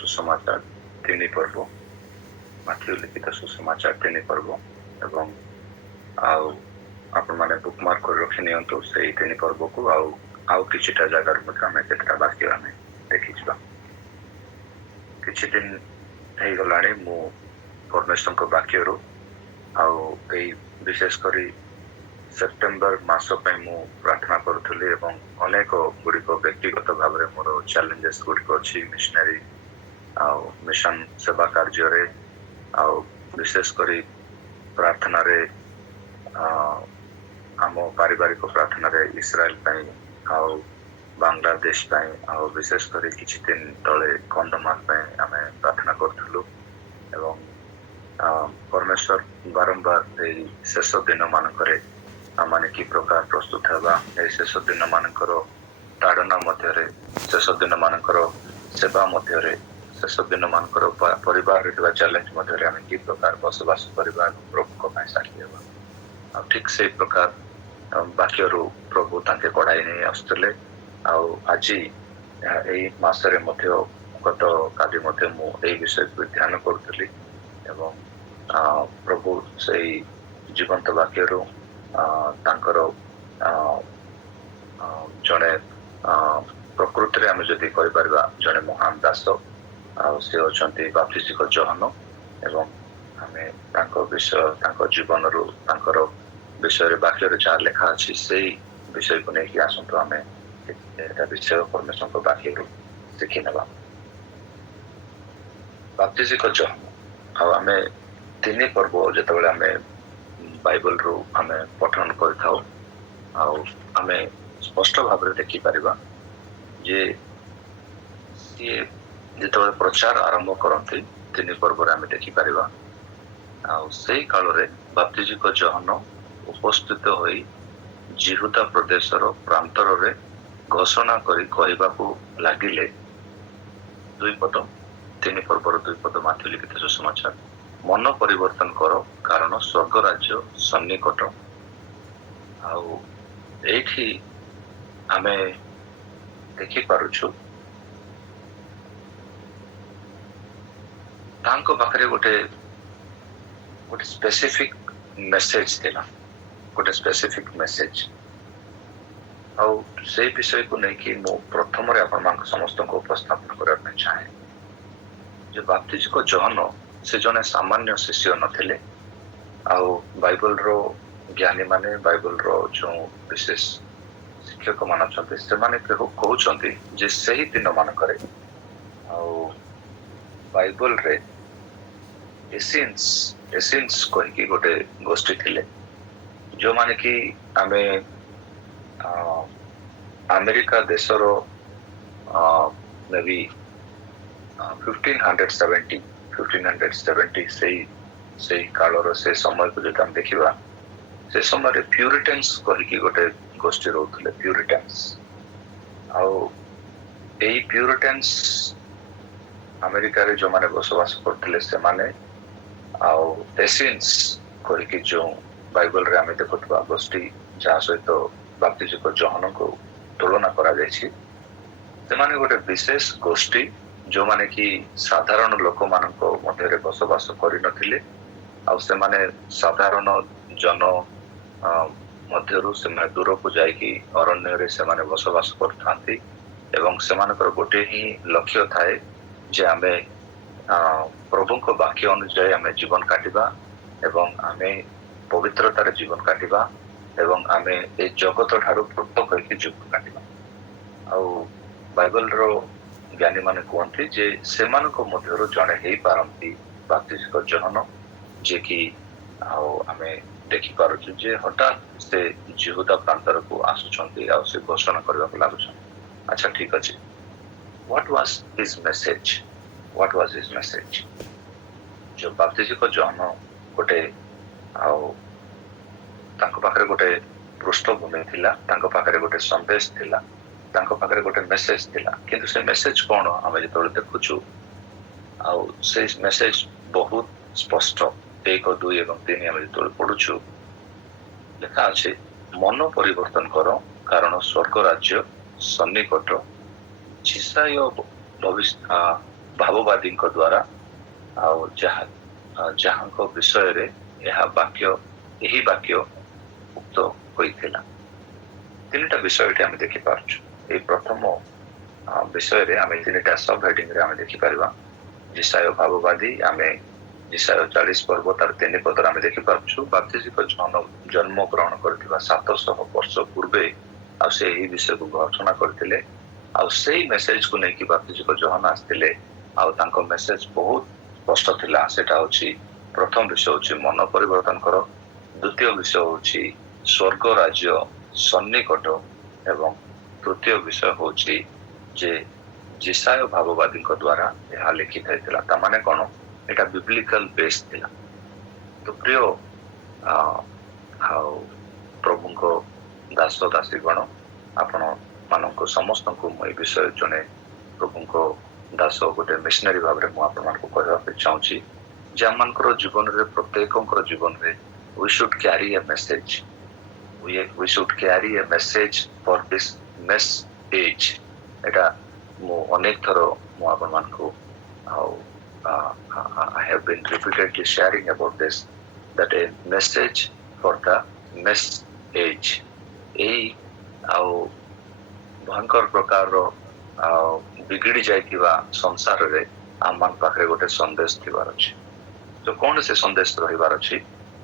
सुसमाचार 3 पर्व माथ्यू लिखित सुसमाचार 3 पर्व एवं आपण माने बुकमार्क कर रखि नियंतु से 3 पर्व को आउ किछिटा जगह आमे केतटा वाक्य आमे देखि छिबा। किछि दिन हे गलाणी मु परमेश्वर को वाक्य रो विशेष करी सेप्टेम्बर मास मु प्रार्थना करुली एवं अनेक गुड़िक व्यक्तिगत भाव में मोर चैलेंजेस गुड़िक अच्छी मिशनरी मिशन सेवा कार्य विशेष करी प्रार्थना रे आम पारिवारिक प्रार्थना रे इस्राएल बांग्लादेश विशेष करी किछि दिन तले कंधमाल आमे प्रार्थना करूँ एवं परमेश्वर बारंबार शेष दिन मानक आने कि प्रकार प्रस्तुत है शेष दिन मानकर ताड़ना मध्य शेष दिन मानकर सेवा मध्य शेष दिन मानकर परिवार चैलेंज मध्य आम कि प्रकार बसवास करवा प्रभु साक्षी हेबा। ठीक से प्रकार वाक्य प्रभु तांके कढ़ाई नहीं आसुले आज यही मसरे गत काली मु विषय को ध्यान करुली एवं प्रभु से जीवंत वाक्य जड़े प्रकृति आम जदि जड़े महान दास सी अच्छा बाप्तिस्मिक जहन एवं आम विषय जीवन रू विषय वाक्य जहाँ लेखा अच्छी से विषय को लेकिन आसतु आम विषय परमेश्वर वाक्य शिखी ना। बाप्तिस्मिक जहन आम 3 पर्व जो आम बाइबल रू आम पठन कर स्पष्ट भाव में देखी पारिबा जे जो प्रचार आरंभ करती 3 पर्व आम देखी पारिबा से काल रे बाप्तिस्मिक जहन उपस्थित होई जिहुदा प्रदेशर प्रांतर रे घोषणा करी कहबाकू लागिले 2 पद 3 पर्वर 2 पद माथ्यू लिखित सुसमाचार मन परिवर्तन कर कारण स्वर्ग राज्य सन्निकट एठी आमे देखि पारुछु तांको पाखरे गोटे स्पेसिफिक मेसेज देला गोटे स्पेसिफिक मेसेज से विषय को लेकिन मु प्रथम आपण समस्त को उपस्थापन करने चाहे जो बाप्तिस्मिक जहन से जने सामान्य शिष्य नथिले बाइबल रो ज्ञानी माने बाइबल रो जो विशेष शिक्षक मान छथि से माने कहउछंती जे सही दिन मान करे बाइबल रे एसेंस कहि कि गोटे गोष्ठी थिले जो माने कि आमे अमेरिका देशर मे बी 1570 से कालर से समय को जो देखा से समय प्यूरिटेन्स कहीकि गोटे गोष्ठी रोले प्यूरिटेन्स प्यूरिटेन्स अमेरिका रे जो माने बसवास करथिले से माने एसेंस कहीकि जो बाइबल रे आमे देखुवा गोष्ठी जहाँ सहित बाप्तिस्मिक जहन को तुलना करा जायछि से माने गोटे विशेष गोष्ठी जो माने कि साधारण लोक मानक मध्य बसवास करि नथिले से माने साधारण जन मध्यरु से माने दूर को जाइकी अरण्य रे से माने बसवास करथांती एवं से मानकर गोटे ही लक्ष्य थाए जे आमे प्रभु को वाक्य अनुसार आमे जीवन काटिबा एवं आमे पवित्रतार जीवन काटिबा एवं आमे ए जगत ठारू पृथक होइकी जीवन काटिबा बाइबल रो ज्ञानी माने कहते जे सेमानको मध्यरु जणे हेई पारंती बाप्तिस्मिक जहन जे कि आमे देखि पारुछु जे हठात से जिहुदा प्रांतर को आसुछंती से घोषणा करबा को लागुछन। अच्छा ठीक अछि व्हाट वाज हिज मेसेज जो बाप्तिस्मिक जहन गोटे तांको पाखरे गोटे पृष्ठभूमि थिला तांको पाखरे गोटे संदेश थिला तांको पाखरे गोटे मेसेज थिला किंतु से मेसेज कोन आमे जेतोले देखुछु से मेसेज बहुत स्पष्ट 1 2 एवं 3 आमे जेतोले पढुछु लेखा अछि मन परिवर्तन करो कारण स्वर्ग राज्य सन्निकट ଭାବବାଦୀଙ୍କ ଦ୍ୱାରା ଆଉ ଯାହାଙ୍କ ବିଷୟରେ ଏହି ବାକ୍ୟ ଉକ୍ତ ହୋଇଥିଲା। ତିନିଟା ବିଷୟ ଏଠି ଆମେ ଦେଖିପାରୁଛୁ। ଏଇ ପ୍ରଥମ ବିଷୟରେ ଆମେ ତିନିଟା ସବ୍ ହେଡିଂରେ ଆମେ ଦେଖିପାରିବା। ଯିଶାୟ ଭାବବାଦୀ, ଆମେ ଯିଶାୟ 40 ପର୍ବ ତାର 3 ପଦରେ ଆମେ ଦେଖିପାରୁଛୁ ବାପ୍ତିଜିଙ୍କ ଜନ୍ମ ଗ୍ରହଣ କରିଥିବା 700 ବର୍ଷ ପୂର୍ବେ ଆଉ ସେ ଏହି ବିଷୟକୁ ଘୋଷଣା କରିଥିଲେ। ଆଉ ସେଇ ମେସେଜକୁ ନେଇକି ବାପ୍ତିଜିଙ୍କ ଜହନ ଆସିଥିଲେ। ଆଉ ତାଙ୍କ ମେସେଜ ବହୁତ ସ୍ପଷ୍ଟ ଥିଲା। ସେଟା ହଉଛି ପ୍ରଥମ ବିଷୟ ହଉଛି ମନ ପରିବର୍ତ୍ତନ କର, ଦ୍ୱିତୀୟ ବିଷୟ ହଉଛି ସ୍ୱର୍ଗ ରାଜ୍ୟ ସନ୍ନିକଟ, ଏବଂ ତୃତୀୟ ବିଷୟ ହଉଛି ଯେ ଯିଶାୟ ଭାବବାଦୀଙ୍କ ଦ୍ୱାରା ଏହା ଲିଖିତ ହେଇଥିଲା। ତାମାନେ କଣ? ଏଟା ବିବ୍ଲିକାଲ ବେସ୍ ଥିଲା। ତ ପ୍ରିୟ ଆଉ ପ୍ରଭୁଙ୍କ ଦାସ ଦାସୀଗଣ, ଆପଣ ମାନଙ୍କୁ ସମସ୍ତଙ୍କୁ ମୁଁ ଏ ବିଷୟରେ ଜଣେ ପ୍ରଭୁଙ୍କ ଦାସ ଗୋଟେ ମିଶନାରୀ ଭାବରେ ମୁଁ ଆପଣମାନଙ୍କୁ କହିବା ପାଇଁ ଚାହୁଁଛି ଯେ ଆମମାନଙ୍କର ଜୀବନରେ ପ୍ରତ୍ୟେକଙ୍କର ଜୀବନରେ we should carry a message. We should carry a message for this mess age. এটা ମୁଁ ଅନେକ ଥର ମୁଁ ଆପଣମାନଙ୍କୁ ଆଉ I have been repeatedly sharing about this, that a message for the mess age. ଏଇ ଆଉ ଭୟଙ୍କର ପ୍ରକାରର ବିଗିଡ଼ି ଯାଇଥିବା ସଂସାରରେ ଆମମାନଙ୍କ ପାଖରେ ଗୋଟେ ସନ୍ଦେଶ ଥିବାର ଅଛି। ତ କଣ ସେ ସନ୍ଦେଶ ରହିବାର ଅଛି?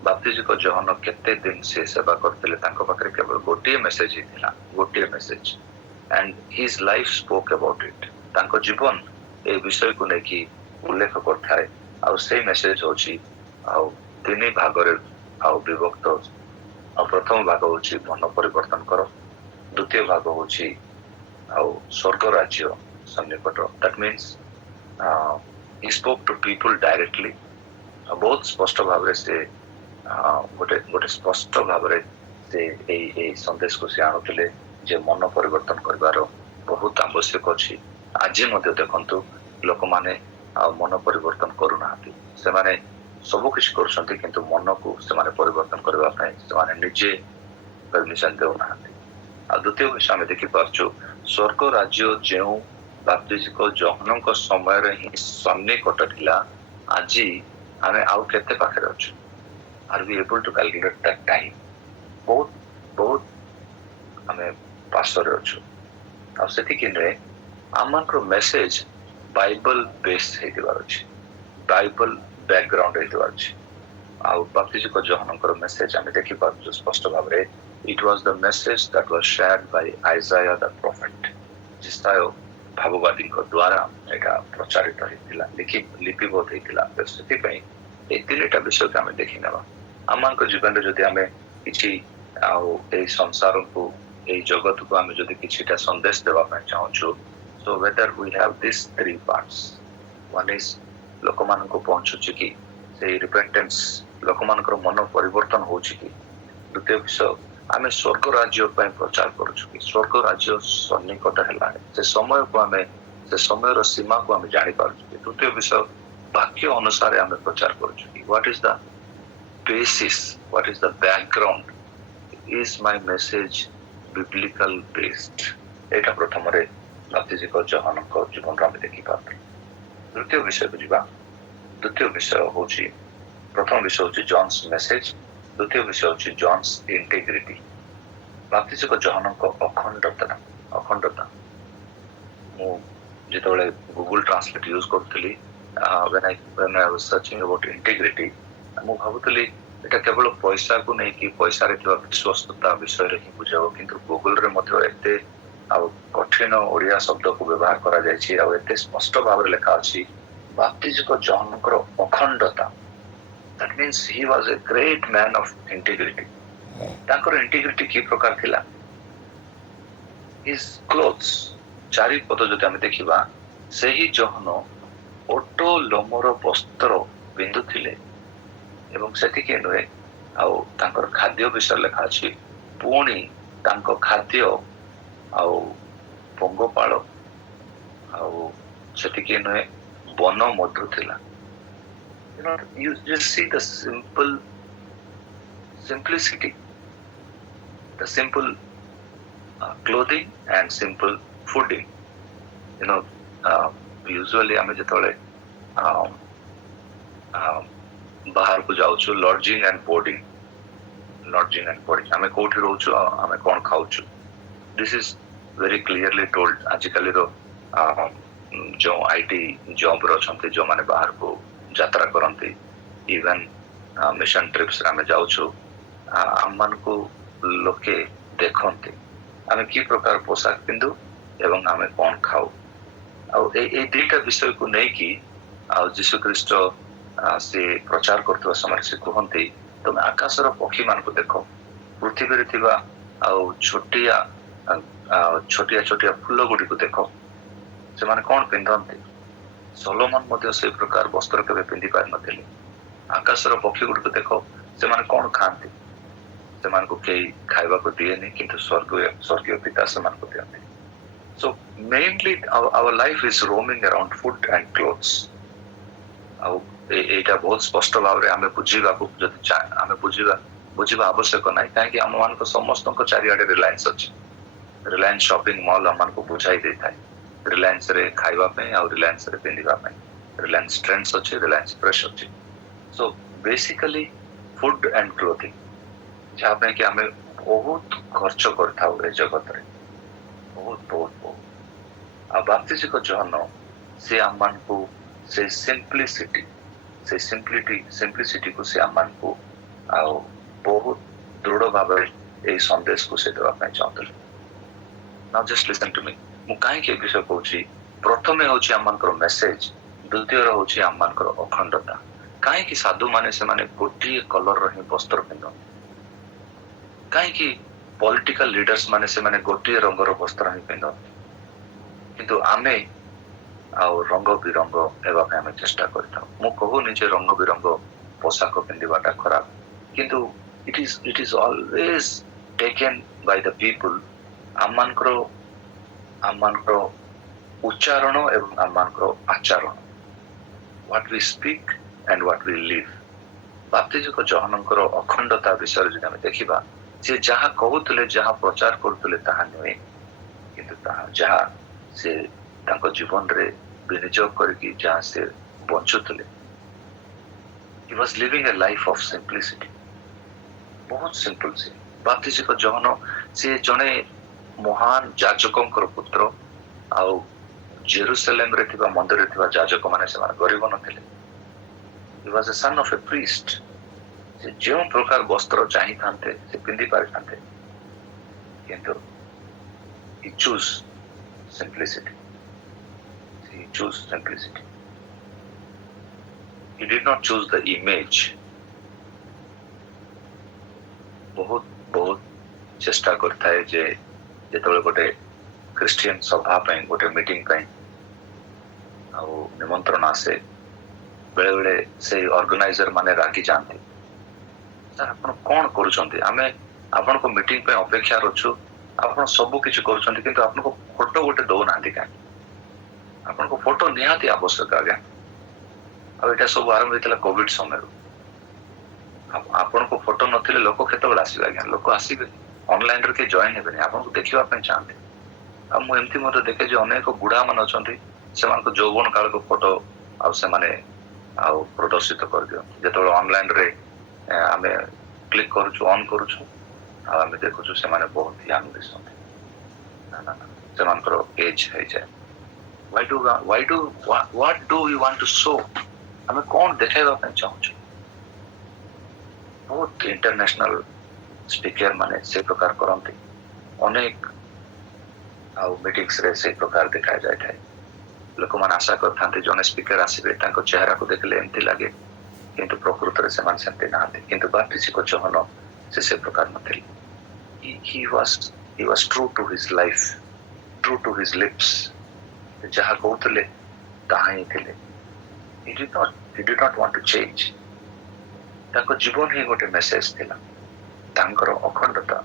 ବାପ୍ତିଜିଙ୍କ ଜହନ କେତେ ଦିନ ସେ ସେବା କରିଥିଲେ, ତାଙ୍କ ପାଖରେ କେବଳ ଗୋଟିଏ ମେସେଜ ହିଁ ଥିଲା, ଗୋଟିଏ message, and his life spoke about it. ତାଙ୍କ ଜୀବନ ଏ ବିଷୟକୁ ନେଇକି ଉଲ୍ଲେଖ କରିଥାଏ। ଆଉ ସେଇ ମେସେଜ ହଉଛି ଆଉ 3 ଭାଗରେ ଆଉ ବିଭକ୍ତ। ଆଉ ପ୍ରଥମ ଭାଗ ହଉଛି ମନ ପରିବର୍ତ୍ତନ କର, ଦ୍ୱିତୀୟ ଭାଗ ହଉଛି ଆଉ ସ୍ୱର୍ଗ ରାଜ୍ୟ ସନ୍ନିକଟ। That means he spoke to people directly. ବହୁତ ସ୍ପଷ୍ଟ ଭାବରେ ସେ ଗୋଟେ ସ୍ପଷ୍ଟ ଭାବରେ ସେ ଏଇ ସନ୍ଦେଶକୁ ସେ ଆଣୁଥିଲେ ଯେ ମନ ପରିବର୍ତ୍ତନ କରିବାର ବହୁତ ଆବଶ୍ୟକ ଅଛି। ଆଜି ମଧ୍ୟ ଦେଖନ୍ତୁ ଲୋକମାନେ ଆଉ ମନ ପରିବର୍ତ୍ତନ କରୁନାହାନ୍ତି। ସେମାନେ ସବୁ କିଛି କରୁଛନ୍ତି କିନ୍ତୁ ମନକୁ ସେମାନେ ପରିବର୍ତ୍ତନ କରିବା ପାଇଁ ସେମାନେ ନିଜେ ପରମିଶନ ଦେଉନାହାନ୍ତି। ଆଉ ଦ୍ୱିତୀୟ ବିଷୟ ଆମେ ଦେଖିପାରୁଛୁ ସ୍ୱର୍ଗ ରାଜ୍ୟ ଯେଉଁ ବାପ୍ତିଜିଙ୍କ ଜହନଙ୍କ ସମୟରେ ହିଁ ସନ୍ନିକଟ ଥିଲା, ଆଜି ଆମେ ଆଉ କେତେ ପାଖରେ ଅଛୁ? Are we able to calculate that time? ବହୁତ ଆମେ ପାର୍ଶ୍ୱରେ ଅଛୁ। ଆଉ ସେତିକି ନୁହେଁ, ଆମମାନଙ୍କର ମେସେଜ ବାଇବଲ ବେସ୍ ହେଇଥିବାର ଅଛି, ବାଇବଲ ବ୍ୟାକଗ୍ରାଉଣ୍ଡ ହେଇଥିବାର ଅଛି। ଆଉ ବାପ୍ତିଜିଙ୍କ ଜହନଙ୍କର ମେସେଜ ଆମେ ଦେଖିପାରୁଛୁ ସ୍ପଷ୍ଟ ଭାବରେ। It was the message that was shared by Isaiah the prophet. ଯିଶାୟ ଭାବବାଦୀଙ୍କ ଦ୍ୱାରା ଏଇଟା ପ୍ରଚାରିତ ହେଇଥିଲା, ଲିପିବଦ୍ଧ ହେଇଥିଲା। ସେଥିପାଇଁ এই 3ଟା ବିଷୟକୁ ଆମେ ଦେଖିନେବା। ଆମମାନଙ୍କ ଜୀବନରେ ଯଦି ଆମେ କିଛି ଆଉ ଏଇ ସଂସାରକୁ, ଏଇ ଜଗତକୁ ଆମେ ଯଦି କିଛିଟା ସନ୍ଦେଶ ଦେବା ପାଇଁ ଚାହୁଁଛୁ, so whether we have these 3 parts, one is ଲୋକମାନଙ୍କୁ ପହଞ୍ଚୁଛି କି ସେଇ ରିପେଣ୍ଟେନ୍ସ, ଲୋକମାନଙ୍କର ମନ ପରିବର୍ତ୍ତନ ହଉଛି କି? ଦ୍ୱିତୀୟ ବିଷୟ, ଆମେ ସ୍ୱର୍ଗ ରାଜ୍ୟ ପାଇଁ ପ୍ରଚାର କରୁଛୁ କି? ସ୍ୱର୍ଗ ରାଜ୍ୟ ସନ୍ନିକଟ ହେଲାଣି, ସେ ସମୟର ସୀମାକୁ ଆମେ ଜାଣିପାରୁଛୁ କି? ତୃତୀୟ ବିଷୟ, ବାକ୍ୟ ଅନୁସାରେ ଆମେ ପ୍ରଚାର କରୁଛୁ କି? What is the basis? What is the background? Is my message biblical based? ଏଇଟା ପ୍ରଥମରେ ବାପ୍ତିଜିଙ୍କ ଜହନଙ୍କ ଜୀବନରେ ଆମେ ଦେଖିପାରୁଛୁ। ଦ୍ୱିତୀୟ ବିଷୟକୁ ଯିବା। ଦ୍ୱିତୀୟ ବିଷୟ ହଉଛି, ପ୍ରଥମ ବିଷୟ ହଉଛି ଜନ୍ସ ମେସେଜ, ଦ୍ୱିତୀୟ ବିଷୟ ହଉଛି ଜନ୍ସ ଇଣ୍ଟିଗ୍ରିଟି। ବାପ୍ତିଜିଙ୍କ ଜହନଙ୍କ ଅଖଣ୍ଡତା। ମୁଁ ଯେତେବେଳେ ଗୁଗଲ ଟ୍ରାନ୍ସଲେଟ ୟୁଜ କରୁଥିଲି, when I was searching about integrity, ମୁଁ ଭାବୁଥିଲି ଏଟା କେବଳ ପଇସାକୁ ନେଇକି, ପଇସାରେ ଥିବା ବିଶ୍ୱସ୍ତତା ବିଷୟରେ ହିଁ ବୁଝାବ, କିନ୍ତୁ ଗୁଗଲରେ ମଧ୍ୟ ଏତେ ଆଉ କଠିନ ଓଡ଼ିଆ ଶବ୍ଦକୁ ବ୍ୟବହାର କରାଯାଇଛି, ଆଉ ଏତେ ସ୍ପଷ୍ଟ ଭାବରେ ଲେଖା ଅଛି ବାପ୍ତିଜିଙ୍କ ଜହନଙ୍କର ଅଖଣ୍ଡତା। That means he was a great man of integrity. ତାଙ୍କର ଇଣ୍ଟିଗ୍ରିଟି କି ପ୍ରକାର ଥିଲା? His clothes, 4 ପଦ ଯଦି ଆମେ ଦେଖିବା, ସେହି ଜହନ ଓଟ ଲୋମର ବସ୍ତ୍ର ପିନ୍ଧୁଥିଲେ। ଏବଂ ସେତିକି ନୁହେଁ, ଆଉ ତାଙ୍କର ଖାଦ୍ୟ ବିଷୟରେ ଲେଖା ଅଛି, ପୁଣି ତାଙ୍କ ଖାଦ୍ୟ ଆଉ ପଙ୍ଗପାଳ, ଆଉ ସେତିକି ନୁହେଁ, ବନ ମଧୁ ଥିଲା। You just see the simplicity, the simple clothing and simple fooding. Usually आम जो बाहर को जाऊँ लॉजिंग एंड बोर्डिंग आम कौटी रोचु आम कौन खाऊ this is very clearly told आजिकल जो आईटी जॉब रे जो माने बाहर को यात्रा करती इवन मिशन ट्रिप्स आम जाऊँ आम मान को लोके देखते आम कि प्रकार पोशाक पिंधु एवं आम कौन खाऊ दुईटा विषय को लेकिन जीशु ख्रीस्ट से प्रचार करते समय से कहते तुम आकाशर पक्षी मान को देख पृथ्वी छोटिया छोटिया छोटिया फूल गुड़ी को देख से माने कौन पिंधती सोलोमन से प्रकार वस्त्र केवे पिंधि पार नथिले आकाशर पक्षी गुड़ी को देख से माने कौन खाती से मान को कई खाइबा को दिएनी किंतु स्वर्गीय पिता से मान को दियंती so mainly our life is roaming around food and clothes एटा बहुत स्पष्ट भाव रे आमे बुझीबा को जति आमे बुझीबा आवश्यक नाही काहे कि हम मान को समस्त को चारियाडे रिलायंस अछि रिलायंस शॉपिंग मॉल हम मान को बुझाई दे थाई रिलायंस रे खाइबा पे और रिलायंस रे पिंदिबा पे रिलायंस ट्रेंड्स अछि रिलायंस फ्रेश अछि so basically food and clothing जहाँ पे कि आमे बहुत खर्च करथा ए जगत रे बहुत बहुत बहुत आ बाप्तिस्म को जहन से हम मान को से सिंप्लिसिटी को से हम मान को आ बहुत दृढ़ भाव ए संदेश को से देवा ପାଇଁ चाहते now just listen to me मु काहे के विषय कहूची प्रथमे होची हम मान को मेसेज द्वितीय होची हम मान को अखंडता काहे कि साधु माने से माने गोटी कलर रही वस्त्र पिंधो काहे कि पॉलिटिकल लीडर्स माने से माने गोटी रंगर वस्त्र ही पिंधो किंतु आमे आउ रंग बिरंग एवा पे आमे चेष्टा करता मु कहू निजे रंग बिरंग पोशाक पिंधिबाटा खराब किंतु it is always taken by the people आमानकर उच्चारण एवं आमानकर आचरण what we speak and what we live बाप्तिस्म जहनकर अखंडता विषय जदि आमे देखिबा जे जहाँ कहूले जहाँ प्रचार करुले ताहा नुहे किंतु ताहा जहाँ से तांको जीवन रे विनियोग करके जहाँ से बंचुले he was living a life of simplicity बहुत सिंपल से बाप्तिस्म जहन से जने महान याजकंकर पुत्र आउ जेरूसलेम रे थिबा मंदिर रे थिबा याजक माने से गरीब नथिले he was a son of a priest से जो प्रकार वस्त्र चाही थांते से पिंधि पारि थांते किंतु he choose simplicity he did not choose the image बहुत बहुत चेष्टा करता है जे जेतबे गोटे क्रिश्चियन सभा पे गोटे मीटिंग पे आ निमंत्रण आसे बेले बेले से ऑर्गेनाइजर माने रागी जानते सर आपण कोन करूछंती आमे आपण को मीटिंग पे अपेक्षा रछु आपण सब किछ करूछंती किंतु आपण को फोटो गोटे दो नांदी का आपण को फोटो निहाती आवश्यक आगे अब एटा सब आरंभ होइतला कोविड समय आपण को फोटो नथिले लोक केतबेला आसीबा आगे लोक आसीबे ऑनलाइन रे के जॉइन हेबे आपण को देखिबा पे चाहते अब मु एमती मते देखे जे अनेक बुढ़ा मान अछंती सेमान को जौवन काल को फोटो आ से माने आ प्रदर्शित कर दियो जेतबेला ऑनलाइन रे आमे क्लिक करूछु ऑन करूछु आ आमे देखुछु से माने बहुत यंग दिसते ना ना सेमानकर एज है जाय what do we want to show हमें कौन देखेगा पे चाहूँ बहुत इंटरनेशनल स्पीकर माने से प्रकार करते अनेक आउ मीटिंग्स रे से प्रकार देखा जाय थाए लोक मान आशा करथांते जने स्पीकर आसीबे तांको चेहरा को देखले एमती लागे किंतु प्रकृति रे समान सेंते नाते किंतु बाप्तिस्म को जहन से प्रकार नथिले he was true to his life true to his lips जहाँ कहते ताहा ही थिले he did not want to change ताको जीवन ही गोटे मेसेज थिला तांकर अखंडता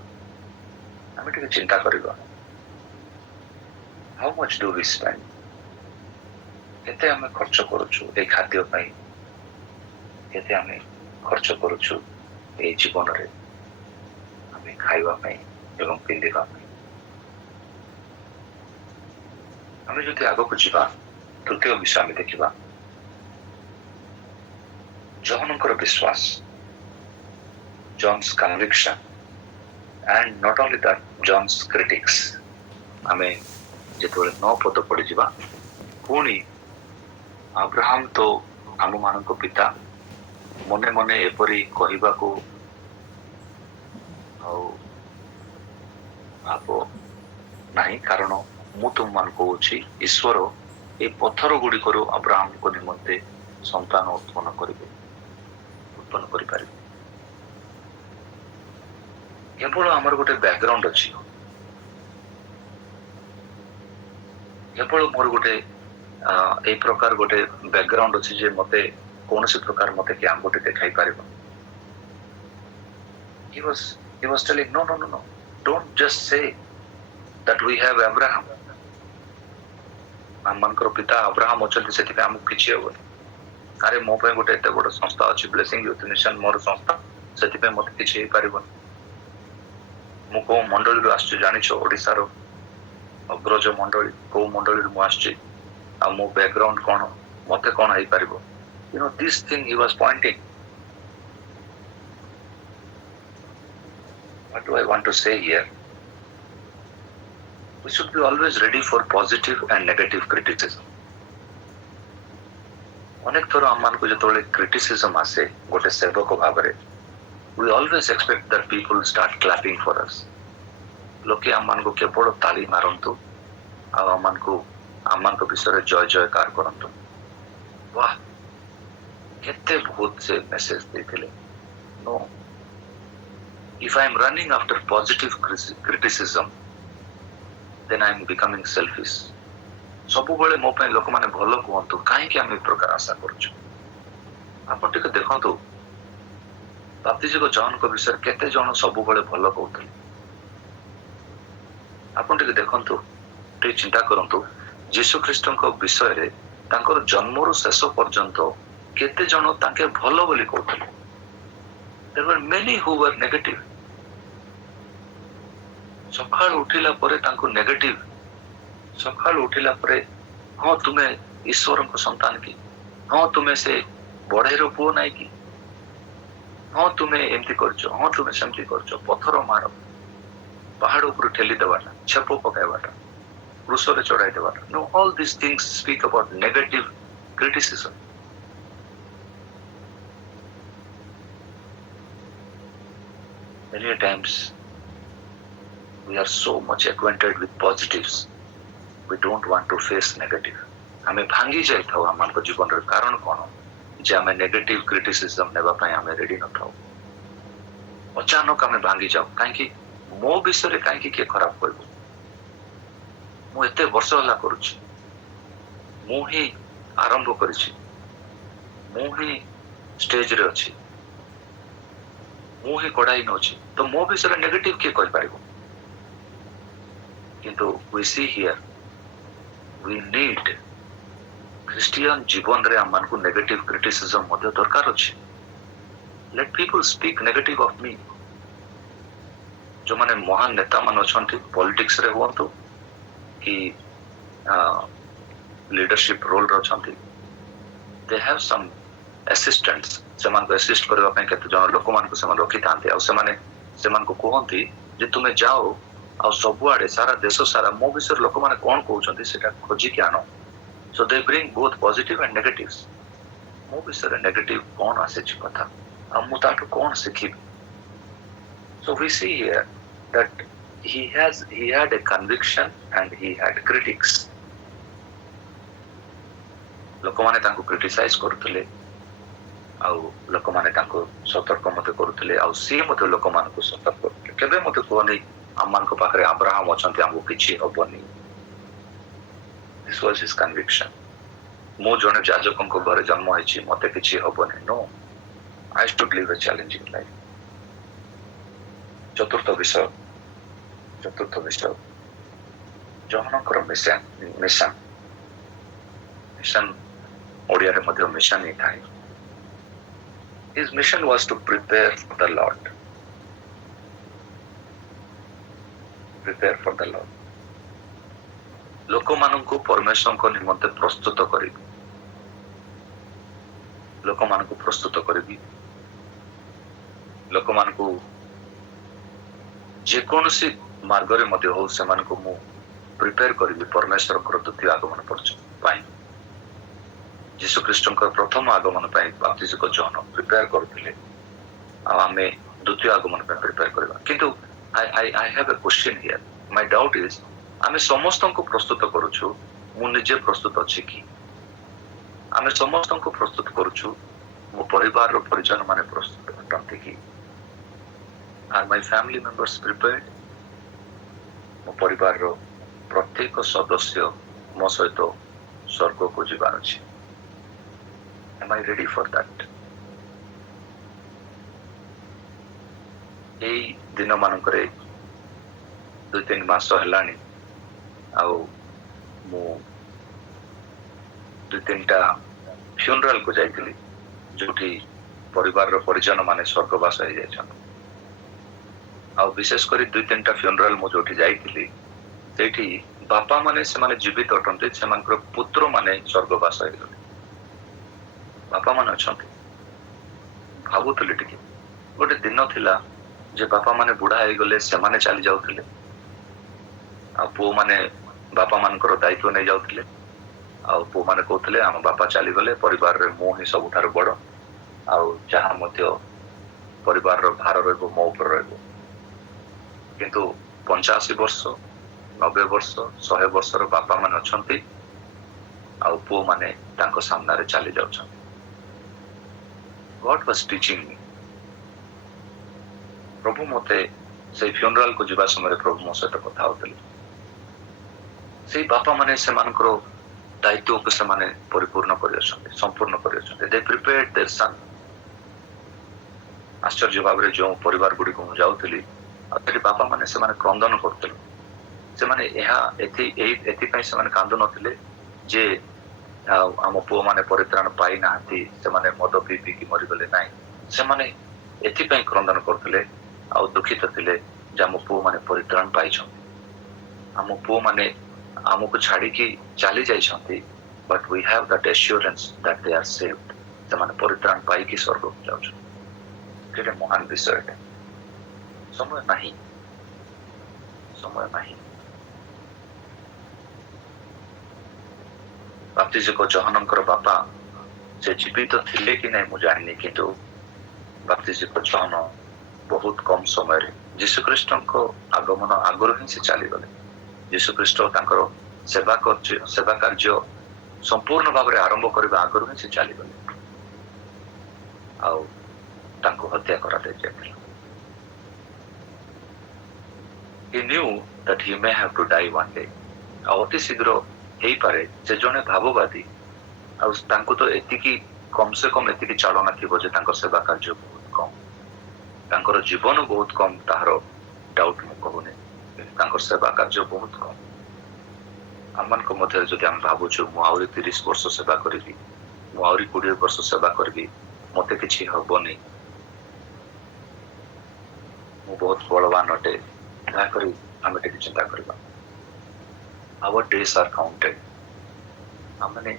आमे टिके चिंता करिबा how much do we spend केते आमे खर्च करूछु ए खाद्य पई केते आमे खर्च करूछु ए जीवन रे आमे खाइबा पई एवं पिंदिबा पई आमे जति आगो को जीवा ତୃତୀୟ ବିଷୟ ଆମେ ଦେଖିବା ଜହନଙ୍କର ବିଶ୍ୱାସ, John's conviction and not only that, John's critics. ଆମେ ଯେତେବେଳେ 9 ପଦ ପଢିଯିବା, ପୁଣି ଆବ୍ରାହମ ତ ଆମମାନଙ୍କ ପିତା, ମନେ ମନେ ଏପରି କହିବାକୁ ଆଉ ଭାବ ନାହିଁ, କାରଣ ମୁଁ ତୁମମାନଙ୍କୁ କହୁଛି ଈଶ୍ୱର ଏ ପଥର ଗୁଡ଼ିକରୁ ଆବ୍ରାହମଙ୍କ ନିମନ୍ତେ ସନ୍ତାନ ଉତ୍ପନ୍ନ କରିପାରିବେ। କେବଳ ଆମର ଗୋଟେ ବ୍ୟାକଗ୍ରାଉଣ୍ଡ ଅଛି, କେବଳ ମୋର ଗୋଟେ ଏଇ ପ୍ରକାର ଗୋଟେ ବ୍ୟାକଗ୍ରାଉଣ୍ଡ ଅଛି ଯେ ମତେ କୌଣସି ପ୍ରକାର ମତେ କି ଆଙ୍ଗୁଠି ଦେଖାଇ ପାରିବ। He was telling no, don't just say that we have Abraham. ଆମମାନଙ୍କର ପିତା ଆବ୍ରାହମ ଅଛନ୍ତି, ସେଥିପାଇଁ ଆମକୁ କିଛି ହବନି। ଆରେ ମୋ ପାଇଁ ଗୋଟେ ଏତେ ବଡ ସଂସ୍ଥା ଅଛି, ବ୍ଲେସିଂ ୟୁଥ୍ ମିଶନ ମୋର ସଂସ୍ଥା, ସେଥିପାଇଁ ମତେ କିଛି ହେଇପାରିବନି। ମୁଁ କୋଉ ମଣ୍ଡଳୀରୁ ଆସୁଛି ଜାଣିଛ? ଓଡିଶାର ଅଗ୍ରଜ ମଣ୍ଡଳୀ, କୋଉ ମଣ୍ଡଳୀରୁ ମୁଁ ଆସିଛି, ଆଉ ମୋ ବ୍ୟାକଗ୍ରାଉଣ୍ଡ କଣ, ମତେ କଣ ହେଇପାରିବ? This thing he was pointing. What do I want to say here? We should be always ready for positive and negative criticism. ଅନେକ ଥର ଆମମାନଙ୍କୁ ଯେତେବେଳେ କ୍ରିଟିସିଜମ ଆସେ ଗୋଟେ ସେବକ ଭାବରେ, we always expect that people start clapping for us. ଲୋକେ ଆମମାନଙ୍କୁ କେବଳ ତାଳି ମାରନ୍ତୁ ଆଉ ଆମମାନଙ୍କ ବିଷୟରେ ଜୟ ଜୟକାର କରନ୍ତୁ। ବାଃ, କେତେ ବହୁତ ସେ ମେସେଜ ଦେଇଥିଲେ। No. If I am running after positive criticism, then I am becoming selfish. ସବୁବେଳେ ମୋ ପାଇଁ ଲୋକମାନେ ଭଲ କୁହନ୍ତୁ, କାହିଁକି ଆମେ ଏ ପ୍ରକାର ଆଶା କରୁଛୁ? ଆପଣ ଟିକେ ଦେଖନ୍ତୁ, ବାପ୍ତିଜୀକ ଜହନଙ୍କ ବିଷୟରେ କେତେ ଜଣ ସବୁବେଳେ ଭଲ କହୁଥିଲେ। ଆପଣ ଟିକେ ଦେଖନ୍ତୁ, ଟିକେ ଚିନ୍ତା କରନ୍ତୁ, ଯୀଶୁ ଖ୍ରୀଷ୍ଟଙ୍କ ବିଷୟରେ ତାଙ୍କର ଜନ୍ମରୁ ଶେଷ ପର୍ଯ୍ୟନ୍ତ କେତେ ଜଣ ତାଙ୍କେ ଭଲ ବୋଲି କହୁଥିଲେ। There were many who were negative. ସକାଳୁ ଉଠିଲା ପରେ ତାଙ୍କୁ ନେଗେଟିଭ, ସକାଳୁ ଉଠିଲା ପରେ ହଁ ତୁମେ ଈଶ୍ୱରଙ୍କ ସନ୍ତାନ କି, ହଁ ତୁମେ ସେ ବଢେଇର ପୁଅ ନାଇଁ କି, ହଁ ତୁମେ ଏମିତି କରୁଛ, ହଁ ତୁମେ ସେମିତି କରୁଛ, ପଥର ମାର, ପାହାଡ ଉପରୁ ଠେଲି ଦେବାଟା, ଛେପ ପକାଇବାଟା, କୃଷରେ ଚଢାଇ ଦେବାଟା। No, all these things speak about negative criticism. Many times we are so much acquainted with positives, we don't want to face negative. ଆମେ ଭାଙ୍ଗି ଯାଇଥାଉ ଆମମାନଙ୍କ ଜୀବନରେ, କାରଣ କଣ ଯେ ଆମେ ନେଗେଟିଭ କ୍ରିଟିସିଜମ ନେବା ପାଇଁ ଆମେ ରେଡି ନଥାଉ। ଅଚାନକ ଆମେ ଭାଙ୍ଗି ଯାଉ, କାହିଁକି ମୋ ବିଷୟରେ କାହିଁକି କିଏ ଖରାପ କହିବ? ମୁଁ ଏତେ ବର୍ଷ ହେଲା କରୁଛି, ମୁଁ ହିଁ ଆରମ୍ଭ କରିଛି, ମୁଁ ହିଁ ଷ୍ଟେଜରେ ଅଛି, ମୁଁ ହିଁ କଢାଇ ନଉଛି, ତ ମୋ ବିଷୟରେ ନେଗେଟିଭ କିଏ କହିପାରିବ? କିନ୍ତୁ we see here, we need Christian ଜୀବନରେ ଆମମାନଙ୍କୁ ନେଗେଟିଭ କ୍ରିଟିସିଜମ ମଧ୍ୟ ଦରକାର ଅଛି। Let people speak negative of me. ଯୋଉମାନେ ମହାନ ନେତା ମାନେ ଅଛନ୍ତି, ପଲିଟିକ୍ସରେ ହୁଅନ୍ତୁ କି ଲିଡରସିପ ରୋଲରେ ଅଛନ୍ତି, they have some assistants. ସେମାନଙ୍କୁ ଆସିଷ୍ଟ କରିବା ପାଇଁ କେତେ ଜଣ ଲୋକମାନଙ୍କୁ ସେମାନେ ରଖିଥାନ୍ତି, ଆଉ ସେମାନଙ୍କୁ କୁହନ୍ତି ଯେ ତୁମେ ଯାଅ ଆଉ ସବୁଆଡେ ସାରା ଦେଶ ସାରା ମୋ ବିଷୟରେ ଲୋକମାନେ କଣ କହୁଛନ୍ତି ସେଟା ଖୋଜିକି ଆଣ। So they bring both positive and negatives. ମୋ ବିଷୟରେ ନେଗେଟିଭ କଣ ଆସିଛି କଥା, ଆଉ ମୁଁ ତାଠୁ କଣ ଶିଖିବି? So we see here that he had a conviction and he had critics. ଲୋକମାନେ ତାଙ୍କୁ କ୍ରିଟିସାଇଜ କରୁଥିଲେ, ଆଉ ଲୋକମାନେ ତାଙ୍କୁ ସତର୍କ ମଧ୍ୟ କରୁଥିଲେ, ଆଉ ସିଏ ମଧ୍ୟ ଲୋକମାନଙ୍କୁ ସତର୍କ କରୁଥିଲେ। କେବେ ମୋତେ କୁହନି ଆମମାନଙ୍କ ପାଖରେ ଆବ୍ରାହମ ଅଛନ୍ତି, ଆମକୁ କିଛି ହବନି। This was his conviction. ମୁଁ ଜଣେ ଯାଜକଙ୍କ ଘରେ ଜନ୍ମ ହେଇଛି, ମତେ କିଛି ହବନି। No, I should live a challenging life. ଚତୁର୍ଥ ବିଷୟ ଜହନଙ୍କର ମିଶନ ଓଡ଼ିଆରେ ମଧ୍ୟ ମିଶନ ହିଁ ଥାଏ। His mission was to prepare for the Lord. ଲୋକମାନଙ୍କୁ ପରମେଶ୍ୱରଙ୍କ ନିମନ୍ତେ ପ୍ରସ୍ତୁତ କରିବି, ଲୋକମାନଙ୍କୁ ପ୍ରସ୍ତୁତ କରିବି, ଲୋକମାନଙ୍କୁ ଯେକୌଣସି ମାର୍ଗରେ ମଧ୍ୟ ହଉ ସେମାନଙ୍କୁ ମୁଁ ପ୍ରିପେୟାର କରିବି ପରମେଶ୍ୱରଙ୍କର ଦ୍ୱିତୀୟ ଆଗମନ ପାଇଁ। ଯୀଶୁଖ୍ରୀଷ୍ଟଙ୍କର ପ୍ରଥମ ଆଗମନ ପାଇଁ ବାପ୍ତିଜିକ ଜହନ ପ୍ରିପେୟାର କରୁଥିଲେ, ଆଉ ଆମେ ଦ୍ୱିତୀୟ ଆଗମନ ପାଇଁ ପ୍ରିପେୟାର କରିବା। କିନ୍ତୁ I have a question here. My doubt is, ଆମେ ସମସ୍ତଙ୍କୁ ପ୍ରସ୍ତୁତ କରୁଛୁ, ମୁଁ ନିଜେ ପ୍ରସ୍ତୁତ ଅଛି କି? ଆମେ ସମସ୍ତଙ୍କୁ ପ୍ରସ୍ତୁତ କରୁଛୁ, ମୋ ପରିବାରର ପରିଜନ ମାନେ ପ୍ରସ୍ତୁତ ଅଟନ୍ତି କି? Are my family members prepared? ମୋ ପରିବାରର ପ୍ରତ୍ୟେକ ସଦସ୍ୟ ମୋ ସହିତ ସ୍ୱର୍ଗକୁ ଯିବାର ଅଛି। Am I ready for that? ଏଇ ଦିନ ମାନଙ୍କରେ 2-3 ମାସ ହେଲାଣି ଆଉ ମୁଁ 2-3ଟା ଫ୍ୟୁନରାଲ କୁ ଯାଇଥିଲି, ଯୋଉଠି ପରିବାରର ପରିଜନ ମାନେ ସ୍ୱର୍ଗବାସ ହେଇଯାଇଛନ୍ତି। ଆଉ ବିଶେଷ କରି 2-3ଟା ଫ୍ୟୁନରାଲ ମୁଁ ଯୋଉଠି ଯାଇଥିଲି, ସେଇଠି ବାପା ମାନେ ସେମାନେ ଜୀବିତ ଅଟନ୍ତି, ସେମାନଙ୍କର ପୁତ୍ର ମାନେ ସ୍ୱର୍ଗବାସ ହେଇଗଲେ। ବାପା ମାନେ ଅଛନ୍ତି। ଭାବୁଥିଲି ଟିକେ, ଗୋଟେ ଦିନ ଥିଲା ଯେ ବାପା ମାନେ ବୁଢା ହେଇଗଲେ, ସେମାନେ ଚାଲି ଯାଉଥିଲେ, ଆଉ ପୁଅ ମାନେ ବାପା ମାନଙ୍କର ଦାୟିତ୍ୱ ନେଇ ଯାଉଥିଲେ। ଆଉ ପୁଅ ମାନେ କହୁଥିଲେ ଆମ ବାପା ଚାଲିଗଲେ, ପରିବାରରେ ମୁଁ ହିଁ ସବୁଠାରୁ ବଡ, ଆଉ ଯାହା ମଧ୍ୟ ପରିବାରର ଭାର ରହିବ ମୋ ଉପରେ ରହିବ। କିନ୍ତୁ 85 ବର୍ଷ, 90 ବର୍ଷ, 100 ବର୍ଷର ବାପା ମାନେ ଅଛନ୍ତି, ଆଉ ପୁଅ ମାନେ ତାଙ୍କ ସାମ୍ନାରେ ଚାଲି ଯାଉଛନ୍ତି। God was teaching me. ପ୍ରଭୁ ମତେ ସେଇ ଫ୍ୟୁନରାଲ କୁ ଯିବା ସମୟରେ ପ୍ରଭୁ ମୋ ସହିତ କଥା ହଉଥିଲେ। ସେଇ ବାପା ମାନେ ସେମାନଙ୍କର ଦାୟିତ୍ୱକୁ ସେମାନେ ପରିପୂର୍ଣ୍ଣ କରିଅଛନ୍ତି, ସମ୍ପୂର୍ଣ୍ଣ କରିଅଛନ୍ତି। They prepared their son. ଆଶ୍ଚର୍ଯ୍ୟ ଭାବରେ ଯେଉଁ ପରିବାର ଗୁଡ଼ିକୁ ମୁଁ ଯାଉଥିଲି, ଆଉ ସେଠି ବାପା ମାନେ ସେମାନେ କ୍ରନ୍ଦନ କରୁଥିଲେ। ସେମାନେ ଏଥିପାଇଁ ସେମାନେ କାନ୍ଦୁ ନଥିଲେ ଯେ ଆମ ପୁଅ ମାନେ ପରିତ୍ରାଣ ପାଇନାହାନ୍ତି, ସେମାନେ ମଦ ପିଇକି ମରିଗଲେ। ନାହିଁ, ସେମାନେ ଏଥିପାଇଁ କ୍ରନ୍ଦନ କରୁଥିଲେ ଆଉ ଦୁଃଖିତ ଥିଲେ ଯେ ଆମ ପୁଅ ମାନେ ପରିତ୍ରାଣ ପାଇଛନ୍ତି, ଆମ ପୁଅ ମାନେ ଆମକୁ ଛାଡିକି ଚାଲି ଯାଇଛନ୍ତି, but we have that assurance that they are saved. ସେମାନେ ପରିତ୍ରାଣ ପାଇକି ସ୍ୱର୍ଗକୁ ଯାଉଛନ୍ତି। କେତେ ମହାନ ବିଷୟଟା। ସମୟ ନାହିଁ, ସମୟ ନାହିଁ। ବାପ୍ତିଜିକ ଜହନଙ୍କର ବାପା ସେ ଜୀବିତ ଥିଲେ କି ନାହିଁ ମୁଁ ଜାଣିନି, କିନ୍ତୁ ବାପ୍ତିଜିକ ଜହନ ବହୁତ କମ ସମୟରେ ଯୀଶୁଖ୍ରୀଷ୍ଟଙ୍କ ଆଗମନ ଆଗରୁ ହିଁ ସେ ଚାଲିଗଲେ। ଯୀଶୁଖ୍ରୀଷ୍ଟ ତାଙ୍କର ସେବା କାର୍ଯ୍ୟ ସମ୍ପୂର୍ଣ୍ଣ ଭାବରେ ଆରମ୍ଭ କରିବା ଆଗରୁ ହିଁ ସେ ଚାଲିଗଲେ, ଆଉ ତାଙ୍କୁ ହତ୍ୟା କରାଯାଇଥିଲା। He knew that he may have to die one day. ଆଉ ଅତି ଶୀଘ୍ର ହେଇପାରେ ସେ ଜଣେ ଭାବବାଦୀ, ଆଉ ତାଙ୍କୁ ତ ଏତିକି କମ ସେ କମ ଏତିକି ଚାଳନା ଥିବ ଯେ ତାଙ୍କ ସେବା କାର୍ଯ୍ୟ ବହୁତ କମ, ତାଙ୍କର ଜୀବନ ବହୁତ କମ, ତାହାର ଡାଉଟ ମୁଁ କହୁନି, ତାଙ୍କର ସେବା କାର୍ଯ୍ୟ ବହୁତ କମ। ଆମମାନଙ୍କ ମଧ୍ୟରେ ଯଦି ଆମେ ଭାବୁଛୁ ମୁଁ ଆହୁରି 30 ବର୍ଷ ସେବା କରିବି, ମୁଁ ଆହୁରି 20 ବର୍ଷ ସେବା କରିବି, ମତେ କିଛି ହବନି, ମୁଁ ବହୁତ ବଳବାନ ଅଟେ, ଦୟାକରି ଆମେ ଟିକେ ଚିନ୍ତା କରିବା। Our days are counted. ଆମେ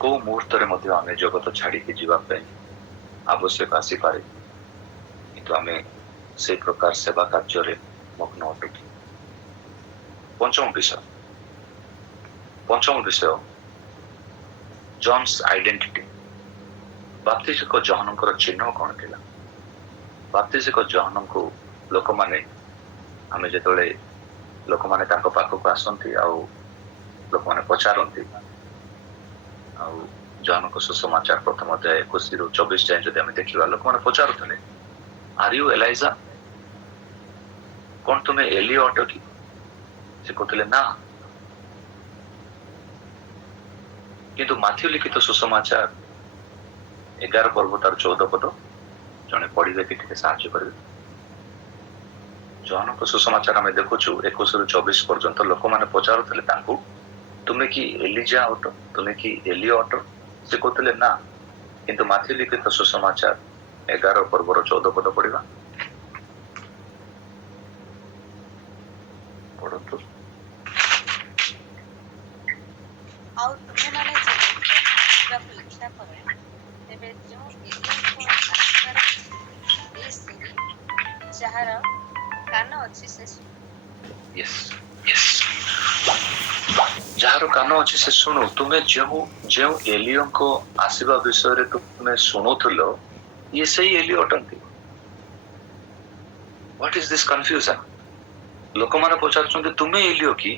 କୋଉ ମୁହୂର୍ତ୍ତରେ ମଧ୍ୟ ଆମେ ଜଗତ ଛାଡିକି ଯିବା ପାଇଁ ଆବଶ୍ୟକ ଆସିପାରେ, କିନ୍ତୁ ଆମେ ସେଇ ପ୍ରକାର ସେବା କାର୍ଯ୍ୟରେ ମଗ୍ନ ଅଟୁ। ପଞ୍ଚମ ବିଷୟ ଜନ୍ସ ଆଇଡେଣ୍ଟିଟି। ବାପ୍ତିଜିକ ଜହନଙ୍କର ଚିହ୍ନ କଣ ଥିଲା? ବାପ୍ତିଜିକ ଜହନଙ୍କୁ ଲୋକମାନେ, ଆମେ ଯେତେବେଳେ ଲୋକମାନେ ତାଙ୍କ ପାଖକୁ ଆସନ୍ତି ଆଉ ଲୋକମାନେ ପଚାରନ୍ତି, ଆଉ ଜହନଙ୍କ ସୁସମାଚାର ପ୍ରଥମ ଅଧ୍ୟାୟ 21-24 ଯାଏଁ ଯଦି ଆମେ ଦେଖିବା, ଲୋକମାନେ ପଚାରୁଥିଲେ, ଆର୍ ୟୁ ଏଲାଇଜା? କଣ ତୁମେ ଏଲିୟ ଅଟ କି? ସେ କହୁଥିଲେ ନା। କିନ୍ତୁ ମାଥ୍ୟୁ ଲିଖିତ ସୁସମାଚାର 11 ପର୍ବ ତାର 14 ପଦ ଜଣେ ପଢିବେ କି ଟିକେ ସାହାଯ୍ୟ କରିବେ? ଜହନଙ୍କ ସୁସମାଚାର ଆମେ ଦେଖୁଛୁ 21-24 ପର୍ଯ୍ୟନ୍ତ ଲୋକମାନେ ପଚାରୁଥିଲେ ତାଙ୍କୁ, ତୁମେ କି ଏଲିଜା ଅଟ, ତୁମେ କି ଏଲିୟ ଅଟ? ସେ କହୁଥିଲେ ନା। କିନ୍ତୁ ମାଥ୍ୟୁ ଲିଖିତ ସୁସମାଚାର 11 ପର୍ବର 14 ପଦ ପଢିବା। ପଢନ୍ତୁ। ତେବେ ଯେଉଁ ଏଲିୟଙ୍କ ଆସିବାର ଏ ସେହି ଯାହାର କାନ ଅଛି ସେ ଶୁଣୁ। ଯାହାର କାନ ଅଛି ସେ ଶୁଣୁ। ତୁମେ ଯେଉଁ ଏଲିୟଙ୍କ ଆସିବା ବିଷୟରେ ତୁମେ ଶୁଣୁଥିଲ ଇଏ ସେଇ ଏଲିୟ ଅଟନ୍ତି। What is this confusion? ଲୋକମାନେ ପଚାରୁଛନ୍ତି ତୁମେ ଏଲିୟ କି?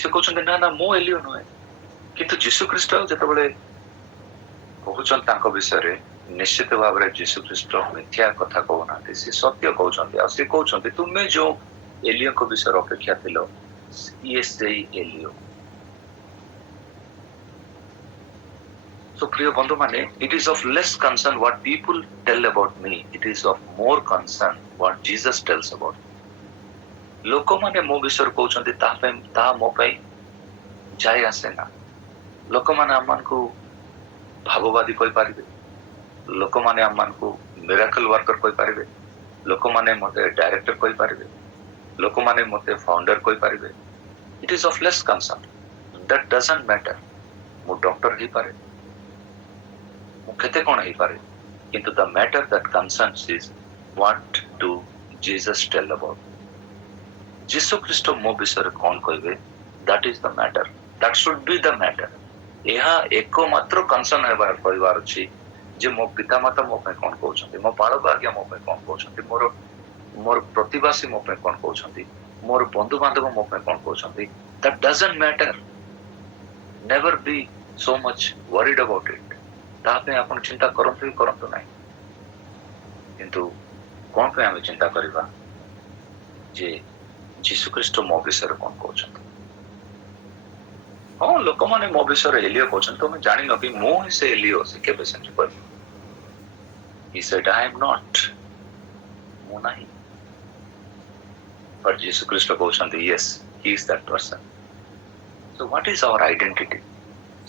ସେ କହୁଛନ୍ତି ନା ନା ମୁଁ ଏଲିୟ ନୁହେଁ। କିନ୍ତୁ ଯୀଶୁ ଖ୍ରୀଷ୍ଟ ଯେତେବେଳେ କହୁଛନ୍ତି ତାଙ୍କ ବିଷୟରେ ନିଶ୍ଚିତ ଭାବରେ ଯୀଶୁ ଖ୍ରୀଷ୍ଟ ମିଥ୍ୟା କଥା କହୁନାହାନ୍ତି, ସେ ସତ୍ୟ କହୁଛନ୍ତି। ଆଉ ସେ କହୁଛନ୍ତି ତୁମେ ଯେଉଁ ଏଲିୟଙ୍କ ବିଷୟରେ ଅପେକ୍ଷା ଥିଲ ଇଏ ସେଇ ଏଲିୟ। So ପ୍ରିୟ ବନ୍ଧୁ ମାନେ, it is of less concern what people tell about me, it is of more concern what Jesus tells about me. ଲୋକମାନେ ମୋ ବିଷୟରେ କହୁଛନ୍ତି ତାହା ମୋ ପାଇଁ ଯାଇ ଆସେ ନା। ଲୋକମାନେ ଆମମାନଙ୍କୁ ଭାବବାଦୀ କହିପାରିବେ, ଲୋକମାନେ ଆମମାନଙ୍କୁ ମିରାକଲ ୱାର୍କର କହିପାରିବେ, ଲୋକମାନେ ମତେ ଡାଇରେକ୍ଟର କହିପାରିବେ, ଲୋକମାନେ ମତେ ଫାଉଣ୍ଡର କହିପାରିବେ। It is of less concern. That doesn't matter. ମୁଁ ଡକ୍ଟର ହେଇପାରେ, ମୁଁ କେତେ କଣ ହେଇପାରେ, କିନ୍ତୁ the matter that concerns is what do Jesus tell about. ଯୀଶୁ ଖ୍ରୀଷ୍ଟ ମୋ ବିଷୟରେ କଣ କହିବେ, that is the matter. That should be the matter. ଏହା ଏକମାତ୍ର କନସର୍ନ କରିବାର ଅଛି ଯେ ମୋ ପିତାମାତା ମୋ ପାଇଁ କଣ କହୁଛନ୍ତି, ମୋ ପାଳକ ଆଜ୍ଞା ମୋ ପାଇଁ କଣ କହୁଛନ୍ତି, ମୋର ପ୍ରତିବାସୀ ମୋ ପାଇଁ କଣ କହୁଛନ୍ତି, ମୋର ବନ୍ଧୁବାନ୍ଧବ ମୋ ପାଇଁ କଣ କହୁଛନ୍ତି। That doesn't matter. Never be so much worried about it. ତା ପାଇଁ ଆପଣ ଚିନ୍ତା କରନ୍ତୁ ହିଁ କରନ୍ତୁ ନାହିଁ। କିନ୍ତୁ କଣ ପାଇଁ ଆମେ ଚିନ୍ତା କରିବା ଯେ ଯୀଶୁ ଖ୍ରୀଷ୍ଟ ମୋ ବିଷୟରେ କଣ କହୁଛନ୍ତି। ହଁ, ଲୋକମାନେ ମୋ ବିଷୟରେ ଏଲିୟ କହୁଛନ୍ତି, ତମେ ଜାଣିନ କି ମୁଁ ହିଁ ସେ ଏଲିୟ। ସେ କେବେ ସେମିତି କହିବ? He said, I am not. ମୁଁ ନାହିଁ। But ଯୀଶୁ ଖ୍ରୀଷ୍ଟ କହୁଛନ୍ତି yes, he is that person. So what is our identity?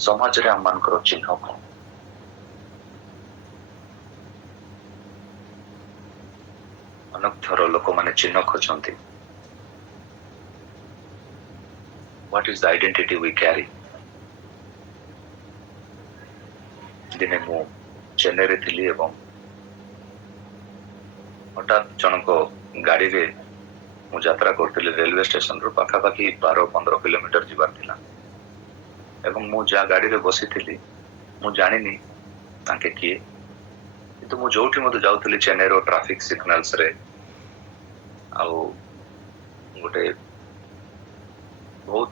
ସମାଜରେ ଆମମାନଙ୍କର ଚିହ୍ନ କଣ? ଅନେକ ଥର ଲୋକମାନେ ଚିହ୍ନ ଖୋଜନ୍ତି। What is the identity we carry? ଦିନେ ମୁଁ ଚେନ୍ନାଇରେ ଥିଲି ଏବଂ ହଠାତ୍ ଜଣଙ୍କ ଗାଡିରେ ମୁଁ ଯାତ୍ରା କରୁଥିଲି ରେଲୱେ ଷ୍ଟେସନରୁ ପାଖାପାଖି 12-15 କିଲୋମିଟର ଯିବାର ଥିଲା। ଏବଂ ମୁଁ ଯାହା ଗାଡିରେ ବସିଥିଲି ମୁଁ ଜାଣିନି ତାଙ୍କେ କିଏ, କିନ୍ତୁ ମୁଁ ଯୋଉଠି ମଧ୍ୟ ଯାଉଥିଲି ଚେନ୍ନାଇର ଟ୍ରାଫିକ ସିଗ୍ନାଲ୍ସରେ ଆଉ ଗୋଟେ ବହୁତ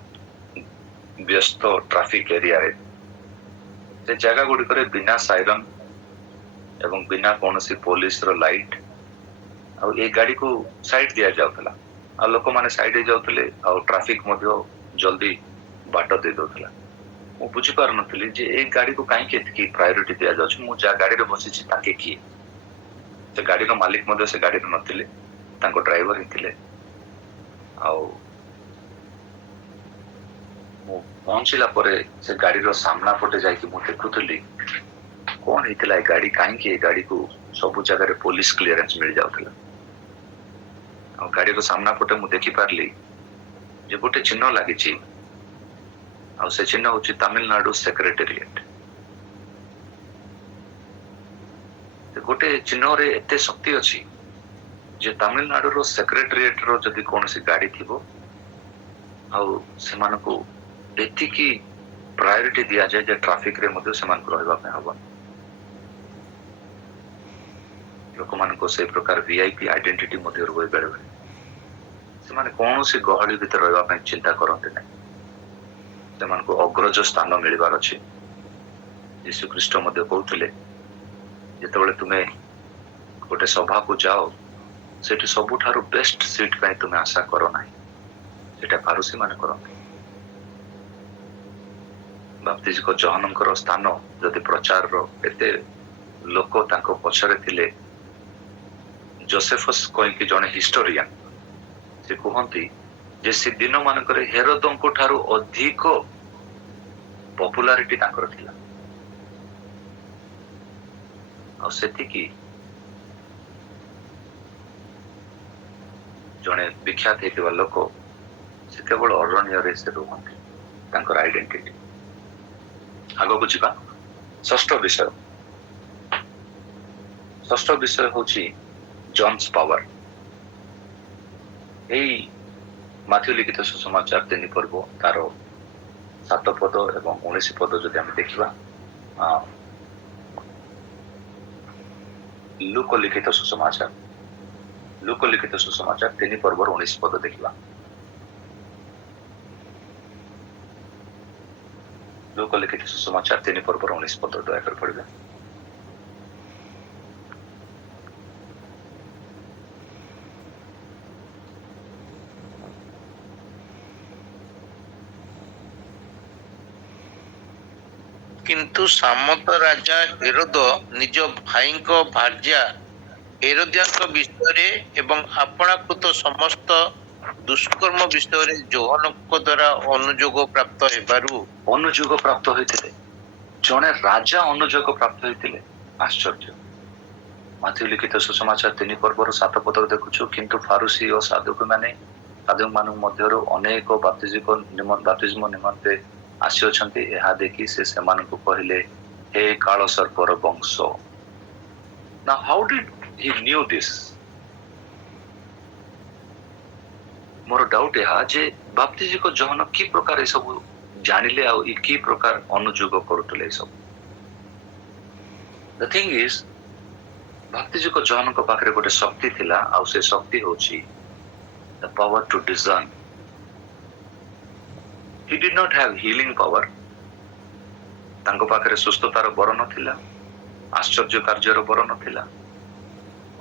ବ୍ୟସ୍ତ ଟ୍ରାଫିକ ଏରିଆରେ ସେ ଜାଗା ଗୁଡିକରେ ବିନା ସାଇରନ ଏବଂ ବିନା କୌଣସି ପୋଲିସର ଲାଇଟ ଆଉ ଏ ଗାଡିକୁ ସାଇଡ ଦିଆଯାଉଥିଲା, ଆଉ ଲୋକମାନେ ସାଇଡ ହେଇଯାଉଥିଲେ, ଆଉ ଟ୍ରାଫିକ ମଧ୍ୟ ଜଲ୍ଦି ବାଟ ଦେଇ ଦଉଥିଲା। ମୁଁ ବୁଝିପାରୁନଥିଲି ଯେ ଏଇ ଗାଡିକୁ କାହିଁକି ଏତିକି ପ୍ରାୟୋରିଟି ଦିଆଯାଉଛି। ମୁଁ ଯାହା ଗାଡିରେ ବସିଛି ତାଙ୍କେ କିଏ? ସେ ଗାଡିର ମାଲିକ ମଧ୍ୟ ସେ ଗାଡିରେ ନଥିଲେ, ତାଙ୍କ ଡ୍ରାଇଭର ହିଁ ଥିଲେ। ଆଉ ମୁଁ ପହଞ୍ଚିଲା ପରେ ସେ ଗାଡିର ସାମ୍ନା ପଟେ ଯାଇକି ମୁଁ ଦେଖୁଥିଲି କଣ ହେଇଥିଲା ଏ ଗାଡି, କାହିଁକି ଏ ଗାଡିକୁ ସବୁ ଜାଗାରେ ପୋଲିସ କ୍ଲିୟରେନ୍ସ ମିଳିଯାଉଥିଲା। ଆଉ ଗାଡିର ସାମ୍ନା ପଟେ ମୁଁ ଦେଖିପାରିଲି ଯେ ଗୋଟେ ଚିହ୍ନ ଲାଗିଛି, ଆଉ ସେ ଚିହ୍ନ ହଉଛି ତାମିଲନାଡୁ ସେକ୍ରେଟେରିଏଟ। ଗୋଟେ ଚିହ୍ନରେ ଏତେ ଶକ୍ତି ଅଛି ଯେ ତାମିଲନାଡୁର ସେକ୍ରେଟେରିଏଟର ଯଦି କୌଣସି ଗାଡି ଥିବ ଆଉ ସେମାନଙ୍କୁ ଏତିକି ପ୍ରାୟୋରିଟି ଦିଆଯାଏ ଯେ ଟ୍ରାଫିକରେ ମଧ୍ୟ ସେମାନଙ୍କୁ ରହିବା ପାଇଁ ହବ। ଲୋକମାନଙ୍କୁ ସେଇ ପ୍ରକାର ଭିଆଇପି ଆଇଡେଣ୍ଟିଟି ମଧ୍ୟ ରୁହେ ବେଳେବେଳେ। ସେମାନେ କୌଣସି ଗହଳି ଭିତରେ ରହିବା ପାଇଁ ଚିନ୍ତା କରନ୍ତି ନାହିଁ, ସେମାନଙ୍କୁ ଅଗ୍ରଜ ସ୍ଥାନ ମିଳିବାର ଅଛି। ଯୀଶୁ ଖ୍ରୀଷ୍ଟ ମଧ୍ୟ କହୁଥିଲେ ଯେତେବେଳେ ତୁମେ ଗୋଟେ ସଭାକୁ ଯାଅ ସେଠି ସବୁଠାରୁ ବେଷ୍ଟ ସିଟ୍ ପାଇଁ ତୁମେ ଆଶା କର ନାହିଁ, ସେଟା ଫାରୁସୀ ମାନେ କରନ୍ତି। ବାପ୍ତିଜିକ ଜହନଙ୍କର ସ୍ଥାନ ଯଦି ପ୍ରଚାରର ଏତେ ଲୋକ ତାଙ୍କ ପଛରେ ଥିଲେ, ଯୋସେଫସ୍ କହିକି ଜଣେ ହିଷ୍ଟୋରିଆନ ସେ କୁହନ୍ତି ଯେ ସେ ଦିନ ମାନଙ୍କରେ ହେରୋଦଙ୍କ ଠାରୁ ଅଧିକ ପପୁଲାରିଟି ତାଙ୍କର ଥିଲା। ଆଉ ସେତିକି ଜଣେ ବିଖ୍ୟାତ ହେଇଥିବା ଲୋକ ସେ କେବଳ ଅରଣ୍ୟରେ ସେ ରୁହନ୍ତି, ତାଙ୍କର ଆଇଡେଣ୍ଟିଟି। ଆଗକୁ ଯିବା। ଷଷ୍ଠ ବିଷୟ, ଷଷ୍ଠ ବିଷୟ ହଉଛି ଜନ୍ସ ପାୱାର। ଏଇ ମାଥ୍ୟୁ ଲିଖିତ ସୁସମାଚାର 3 ପର୍ବ ତାର 7 ପଦ ଏବଂ 19 ପଦ ଯଦି ଆମେ ଦେଖିବା, ଲୁକ ଲିଖିତ ସୁସମାଚାର 3 ପର୍ବର 19 ପଦ ଦେଖିବା। ଲୁକ ଲିଖିତ ସୁସମାଚାର 3 ପର୍ବର 19 ପଦ ଦୟାକରି ପଢିବେ। କିନ୍ତୁ ସାମନ୍ତ ରାଜା ହେରୋଦ ନିଜ ଭାଇଙ୍କ ଭାର୍ଯ୍ୟା ହେରୋଦିଆଙ୍କ ବିଷୟରେ ଏବଂ ଆପଣାକୃତ ସମସ୍ତ ଦୁଷ୍କର୍ମ ବିଷୟରେ ଯୋହନଙ୍କ ଦ୍ୱାରା ଅନୁଯୋଗ ପ୍ରାପ୍ତ ହେବାରୁ ହୋଇଥିଲେ। ଜଣେ ରାଜା ଅନୁଯୋଗ ପ୍ରାପ୍ତ ହୋଇଥିଲେ। ଆଶ୍ଚର୍ଯ୍ୟ। ମାଥ୍ୟୁ ଲିଖିତ ସୁସମାଚାର 3 ପର୍ବର 7 ପଦରେ ଦେଖୁଛୁ, କିନ୍ତୁ ଫାରୁସି ଓ ସାଧୁମାନଙ୍କ ମଧ୍ୟରୁ ଅନେକ ବାପ୍ତିସ୍ମ ନିମନ୍ତେ ଆସିଅଛନ୍ତି। ଏହା ଦେଖି ସେ ସେମାନଙ୍କୁ କହିଲେ, ହେ କାଳ ସର୍ପର ବଂଶ। Now how did he knew this? ମୋର ଡାଉଟ୍ ଏହା ଯେ ବାପ୍ତିଜିକ ଜହନ କି ପ୍ରକାର ଏସବୁ ଜାଣିଲେ ଆଉ କି ପ୍ରକାର ଅନୁଯୋଗ କରୁଥିଲେ ଏସବୁ। The thing is, ବାପ୍ତିଜିକ ଜହନଙ୍କ ପାଖରେ ଗୋଟେ ଶକ୍ତି ଥିଲା, ଆଉ ସେ ଶକ୍ତି ହେଉଛି the power to discern. He did not have healing power. ତାଙ୍କ ପାଖରେ ସୁସ୍ଥତାର ବର ନଥିଲା, ଆଶ୍ଚର୍ଯ୍ୟ କାର୍ଯ୍ୟର ବର ନଥିଲା,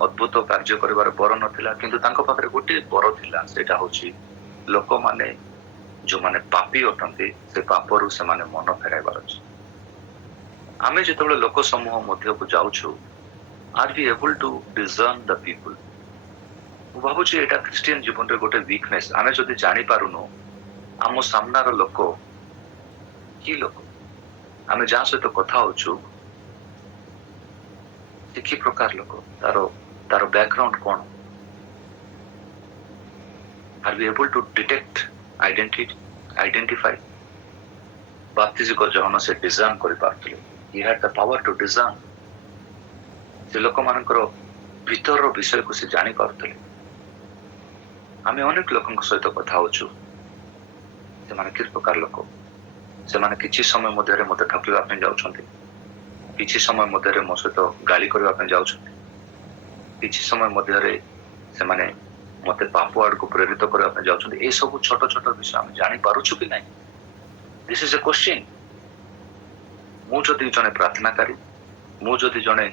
ଅଦ୍ଭୁତ କାର୍ଯ୍ୟ କରିବାର ବର ନଥିଲା, କିନ୍ତୁ ତାଙ୍କ ପାଖରେ ଗୋଟିଏ ବର ଥିଲା। ସେଇଟା ହେଉଛି ଲୋକମାନେ ଯୋଉମାନେ ପାପୀ ଅଟନ୍ତି ସେ ପାପରୁ ସେମାନେ ମନ ଫେରାଇବାର ଅଛି। ଆମେ ଯେତେବେଳେ ଲୋକ ସମୂହ ମଧ୍ୟକୁ ଯାଉଛୁ, are we able to discern the people? ମୁଁ ଭାବୁଛି ଏଇଟା ଖ୍ରୀଷ୍ଟିଆନ ଜୀବନରେ ଗୋଟେ ୱିକନେସ୍। ଆମେ ଯଦି ଜାଣିପାରୁନୁ ଆମ ସାମ୍ନାର ଲୋକ କି ଲୋକ, ଆମେ ଯାହା ସହିତ କଥା ହଉଛୁ ସେ କି ପ୍ରକାର ଲୋକ, ତାର ବ୍ୟାକଗ୍ରାଉଣ୍ଡ କଣ, are we able to detect, identify? ବାପ୍ତିଜିକ ଜହନ ସେ ଡିଜାର୍ନ କରିପାରୁଥିଲେ। he had the power to discern. ସେ ଲୋକମାନଙ୍କର ଭିତରର ବିଷୟକୁ ସେ ଜାଣିପାରୁଥିଲେ। ଆମେ ଅନେକ ଲୋକଙ୍କ ସହିତ କଥା ହଉଛୁ, ସେମାନେ କି ପ୍ରକାର ଲୋକ, ସେମାନେ କିଛି ସମୟ ମଧ୍ୟରେ ମୋତେ ଠକିବା ପାଇଁ ଯାଉଛନ୍ତି, କିଛି ସମୟ ମଧ୍ୟରେ ମୋ ସହିତ ଗାଳି କରିବା ପାଇଁ ଯାଉଛନ୍ତି, କିଛି ସମୟ ମଧ୍ୟରେ ସେମାନେ ମୋତେ ପାପ ଆଡକୁ ପ୍ରେରିତ କରିବା ପାଇଁ ଯାଉଛନ୍ତି। ଏ ସବୁ ଛୋଟ ଛୋଟ ବିଷୟ ଆମେ ଜାଣିପାରୁଛୁ କି ନାହିଁ? This is a question. ମୁଁ ଯଦି ଜଣେ ପ୍ରାର୍ଥନାକାରୀ, ମୁଁ ଯଦି ଜଣେ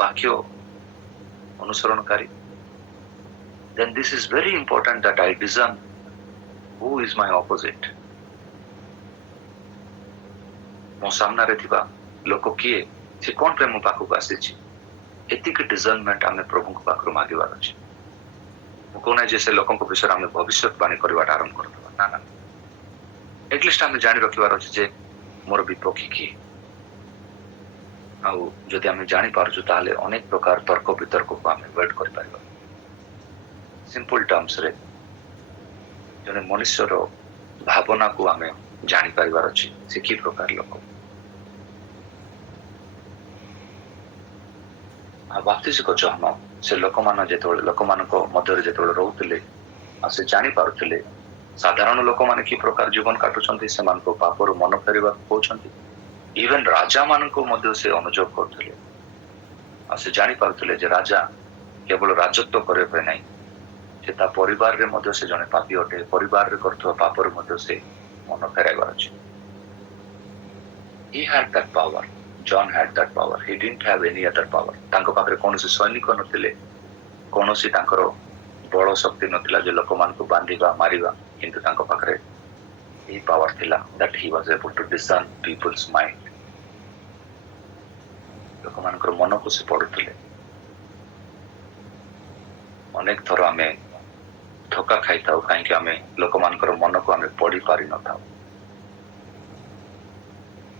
ବାକ୍ୟ ଅନୁସରଣକାରୀ, then this is very important that I discern who is my opposite. ମୋ ସାମ୍ନାରେ ଥିବା ଲୋକ କିଏ, ସେ କଣ ପାଇଁ ମୋ ପାଖକୁ ଆସିଛି, ଏତିକି ଡିଜର୍ନମେଣ୍ଟ ଆମେ ପ୍ରଭୁଙ୍କ ପାଖରୁ ମାଗିବାର ଅଛି। ମୁଁ କହୁନାହିଁ ଯେ ସେ ଲୋକଙ୍କ ବିଷୟରେ ଆମେ ଭବିଷ୍ୟତବାଣୀ କରିବାଟା ଆରମ୍ଭ କରିଦେବା, ନା। ଏଟଲିଷ୍ଟ ଆମେ ଜାଣି ରଖିବାର ଅଛି ଯେ ମୋର ବିପକ୍ଷୀ କିଏ। ଆଉ ଯଦି ଆମେ ଜାଣିପାରୁଛୁ ତାହେଲେ ଅନେକ ପ୍ରକାର ତର୍କ ବିତର୍କକୁ ଆମେ ୱେଟ୍ କରିପାରିବା। ସିମ୍ପଲ ଟର୍ମସରେ ଜଣେ ମନୁଷ୍ୟର ଭାବନାକୁ ଆମେ ଜାଣିପାରିବାର ଅଛି, ସେ କି ପ୍ରକାର ଲୋକ। ବାପ୍ତିଜିକ ଜହନ ସେ ଲୋକମାନଙ୍କ ମଧ୍ୟରେ ଯେତେବେଳେ ରହୁଥିଲେ, ଆଉ ସେ ଜାଣିପାରୁଥିଲେ ସାଧାରଣ ଲୋକମାନେ କି ପ୍ରକାର ଜୀବନ କାଟୁଛନ୍ତି, ସେମାନଙ୍କ ପାପରୁ ମନ ଫେରିବାକୁ କହୁଛନ୍ତି। ଇଭେନ ରାଜା ମାନଙ୍କୁ ମଧ୍ୟ ସେ ଅନୁଯୋଗ କରୁଥିଲେ, ଆଉ ସେ ଜାଣିପାରୁଥିଲେ ଯେ ରାଜା କେବଳ ରାଜତ୍ୱ କରିବା ପାଇଁ ନାହିଁ, ସେ ତା ପରିବାରରେ ମଧ୍ୟ ସେ ଜଣେ ପାପୀ ଅଟେ, ପରିବାରରେ କରୁଥିବା ପାପରୁ ମଧ୍ୟ ସେ ମନ ଫେରାଇବାର ଅଛି। He had that power. John had that power. He didn't have any other power. ତାଙ୍କ ପାଖରେ କୌଣସି ସୈନିକ ନଥିଲେ, କୌଣସି ତାଙ୍କର ବଳ ଶକ୍ତି ନଥିଲା ଯେ ଲୋକମାନଙ୍କୁ ବାନ୍ଧିବା ମାରିବା, କିନ୍ତୁ ତାଙ୍କ ପାଖରେ ଏହି ପାୱାର ଥିଲା that he was able to discern people's mind. ଲୋକମାନଙ୍କର ମନକୁ ସେ ପଢୁଥିଲେ। ଅନେକ ଥର ଆମେ ଧୋକା ଖାଇଥାଉ, କାହିଁକି ଆମେ ଲୋକମାନଙ୍କର ମନକୁ ଆମେ ପଢି ପାରିନଥାଉ।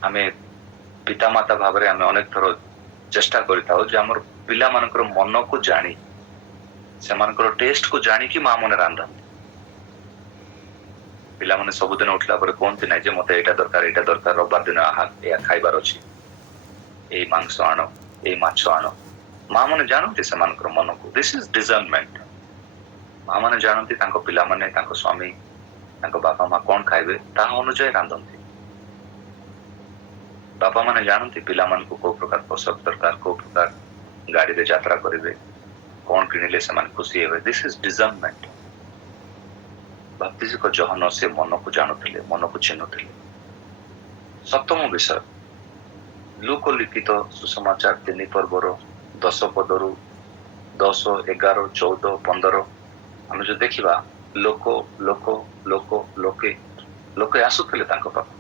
ଆମେ ପିତାମାତା ଭାବରେ ଆମେ ଅନେକ ଥର ଚେଷ୍ଟା କରିଥାଉ ଯେ ଆମର ପିଲାମାନଙ୍କର ମନକୁ ଜାଣି, ସେମାନଙ୍କର ଟେଷ୍ଟକୁ ଜାଣିକି ମା ମାନେ ରାନ୍ଧନ୍ତି। ପିଲାମାନେ ସବୁଦିନ ଉଠିଲା ପରେ କୁହନ୍ତି ନାହିଁ ଯେ ମତେ ଏଇଟା ଦରକାର, ରବିବାର ଦିନ ଏହା ଖାଇବାର ଅଛି, ଏଇ ମାଂସ ଆଣ, ଏଇ ମାଛ ଆଣ। ମା ମାନେ ଜାଣନ୍ତି ସେମାନଙ୍କର ମନକୁ। This is discernment. ମା ମାନେ ଜାଣନ୍ତି ତାଙ୍କ ପିଲାମାନେ, ତାଙ୍କ ସ୍ୱାମୀ, ତାଙ୍କ ବାପା ମା କଣ ଖାଇବେ ତାହା ଅନୁଯାୟୀ ରାନ୍ଧନ୍ତି। ବାପା ମାନେ ଜାଣନ୍ତି ପିଲାମାନଙ୍କୁ କୋଉ ପ୍ରକାର ପୋଷାକ ଦରକାର, କୋଉ ପ୍ରକାର ଗାଡିରେ ଯାତ୍ରା କରିବେ, କଣ କିଣିଲେ ସେମାନେ ଖୁସି ହେବେ। This is discernment. ବାପ୍ତିଜିଙ୍କ ଜହନ ସେ ମନକୁ ଜାଣୁଥିଲେ, ମନକୁ ଚିହ୍ନୁଥିଲେ। ସପ୍ତମ ବିଷୟ, ଲୁକ ଲିଖିତ ସୁସମାଚାର 3 ପର୍ବର 10 ପଦରୁ 10, 11, 14, 15 ଆମେ ଯଦି ଦେଖିବା, ଲୋକେ ଆସୁଥିଲେ ତାଙ୍କ ପାଖକୁ।